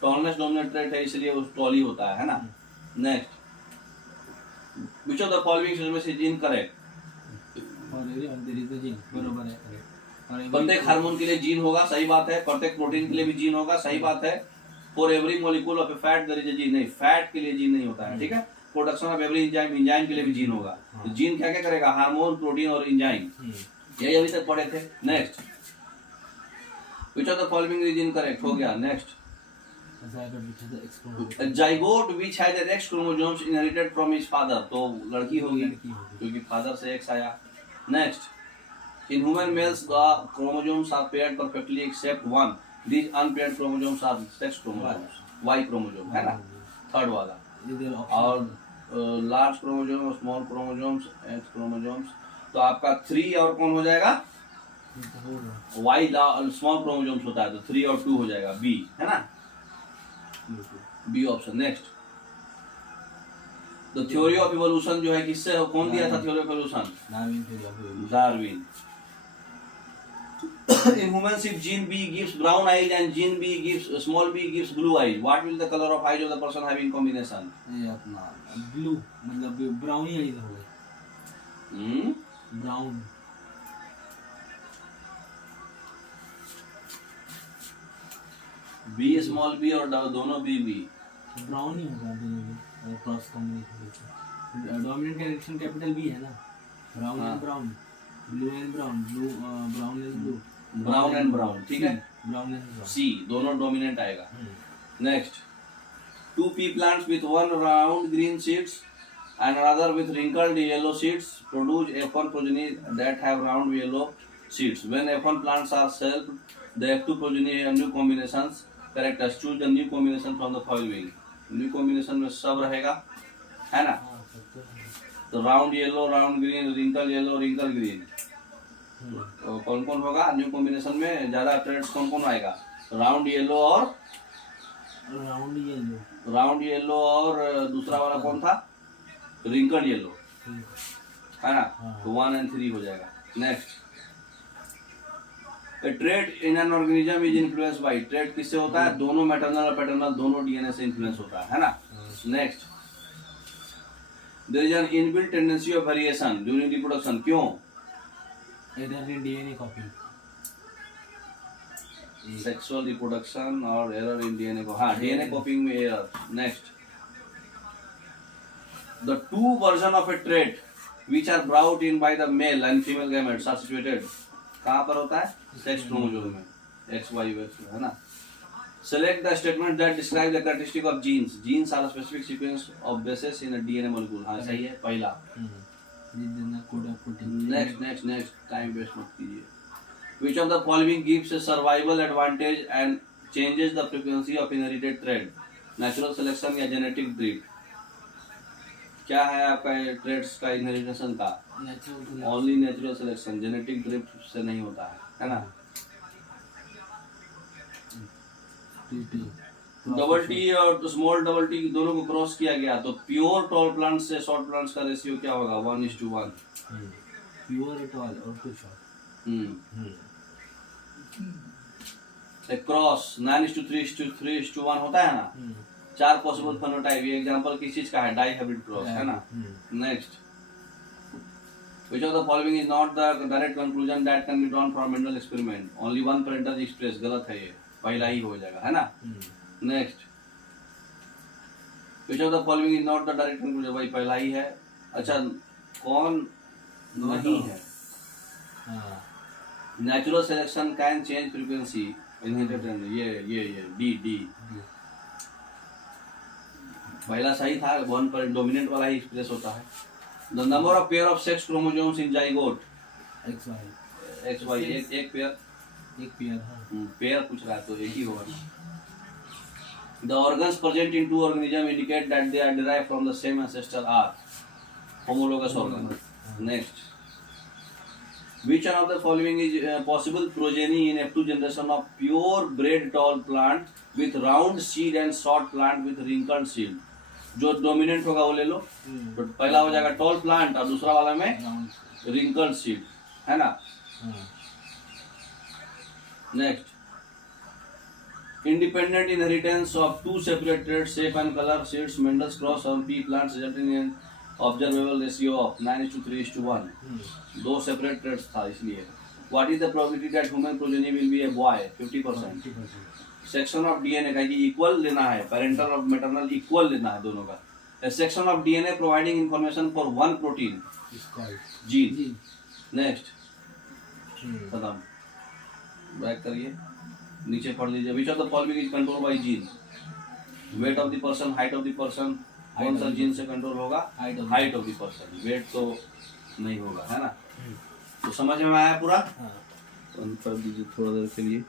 Tallness dominant trait है, इसलिए वो tall ही होता है ना? Next, which of the following statements is incorrect? बरोबर है। प्रत्येक हार्मोन के लिए जीन होगा, सही बात है। प्रत्येक प्रोटीन के लिए भी जीन होगा, सही बात है। For every molecule of a fat there is a gene, नहीं, फैट के लिए जीन नहीं होता है, ठीक है? Production of every enzyme, enzyme के लिए भी जीन होगा। तो जीन क्या क्या करेगा? हार्मोन, प्रोटीन और एंजाइम, यही अभी तक पढ़े थे। Next, which of the following is incorrect? हो गया। Next, zygote which has the X chromosomes inherited from his father, तो लड़की होगी क्योंकि फादर से X आया। Next, in human males the chromosomes are paired perfectly except one. These unpaired chromosomes are sex chromosomes, Y chromosome, है ना? Third वाला। और large chromosome, small chromosomes, X chromosomes, तो आपका 3 और कौन हो जाएगा? Y स्मॉल क्रोमोसोम्स होता है, तो 3 और 2 हो जाएगा, B, है ना? B option. Next, the theory of evolution जो है किससे, कौन दिया था theory of evolution? Darwin. In humans, if gene B gives brown eyes and gene B gives small b gives blue eyes, what will the color of eyes of the person have in combination? ये अपना blue, मतलब brown ही होगा। Brown. B small B और दोनों B B. Brown ही होगा दोनों में, cross combination. Dominant character capital B है ना, ब्राउन हाँ। And brown, blue and brown, blue brown and blue, brown and brown, ठीक है। Brown and brown. सी दोनों डोमिनेंट आएगा। Next, 2 pea plants with one round green seeds and another with wrinkled yellow seeds produce F1 progeny that have round yellow seeds. When F1 plants are self, the F2 progeny have new combinations characters. Choose the new combination from the following. New combination में सब रहेगा, है ना। तो round yellow, round green, wrinkle yellow, wrinkle green, कौन कौन होगा new combination में? ज्यादा ट्रेड्स कौन कौन आएगा? राउंड येलो और राउंड येलो और दूसरा वाला कौन था? रिंकल येलो, है ना। तो 1 and 3 हो जाएगा। Next, A trait in an organism is influenced by, trait किससे होता है? दोनों मैटरनल और पैटर्नल दोनों डीएनए से इन्फ्लुएंस होता है ना। Next, there is an inbuilt tendency of variation during reproduction. क्यों? इधर ने डीएनए कॉपी, सेक्सुअल रिप्रोडक्शन और एरर इन डीएनए को, हाँ डीएनए कॉपिंग में error. Next, the two version of a trait which are brought in by the male and female gametes are situated, कहाँ पर होता है? सेक्स क्रोमोसोम में, XY है ना। Select the statement that describe the characteristic of genes. Genes are specific sequence of bases in a DNA molecule. हाँ सही है पहला। नेक्स्ट, टाइम वेस्ट मत कीजिए। Which of the following gives a survival advantage and changes the frequency of inherited trait? Natural selection या genetic drift? क्या है आपका ट्रेड्स का इनहेरिटेशन का? Only natural selection, genetic drift से नहीं होता है ना। डबल टी और स्मॉल डबल टी दोनों को क्रॉस किया गया तो प्योर टॉल प्लांट से शॉर्ट प्लांट्स का रेशियो क्या होगा? 1:1। प्योर टॉल और टू शॉर्ट। क्रॉस 9:3:3:1 होता है ना। 4 पॉसिबल फेनोटाइप, ये एग्जांपल किस चीज का है? डाई हाइब्रिड क्रॉस, है ना। Next, which of the following is not the direct conclusion that can be drawn from manual experiment? Only one parental express, गलत है ये, पहला ही हो जाएगा, है ना। Next, which of the following is not the direct conclusion? भाई पहला ही है। अच्छा, कौन नहीं है? Natural selection can change frequency inherited, ये डी पहला सही था। 1 पर डोमिनेंट वाला ही एक्सप्रेस होता है। The number of pair of sex chromosomes in zygote, XY एक पेयर, पेयर पूछ रहा है तो एक ही होगा। The organs present in 2 organism indicate that they are derived from the same ancestor are homologous organ. Next, which one of the following is possible progeny in F2 generation of pure bred tall plant with round seed and short plant with wrinkled seed? जो dominant होगा वो ले लो। तो पहला हो जाएगा tall plant और दूसरा वाला में wrinkled seed, है ना। Next, independent inheritance of 2 separate traits, shape and color seeds, Mendel's cross on pea plants resulting in observable ratio of 9:3:1। 2 separate traits था इसलिए। What is the probability that human progeny will be a boy? 50%। Section of DNA का कि equal लेना है, parental और maternal equal लेना है दोनों का। A section of DNA providing information for one protein gene। Next, खत्म। बैक करिए, नीचे पढ़ लीजिए। Which of the following is controlled by gene? Weight of the person, height of the person, कौन सा जीन से कंट्रोल होगा? Height of the person. Weight तो नहीं होगा, है ना। तो समझ में आया पूरा? कर दीजिए थोड़ा देर के लिए।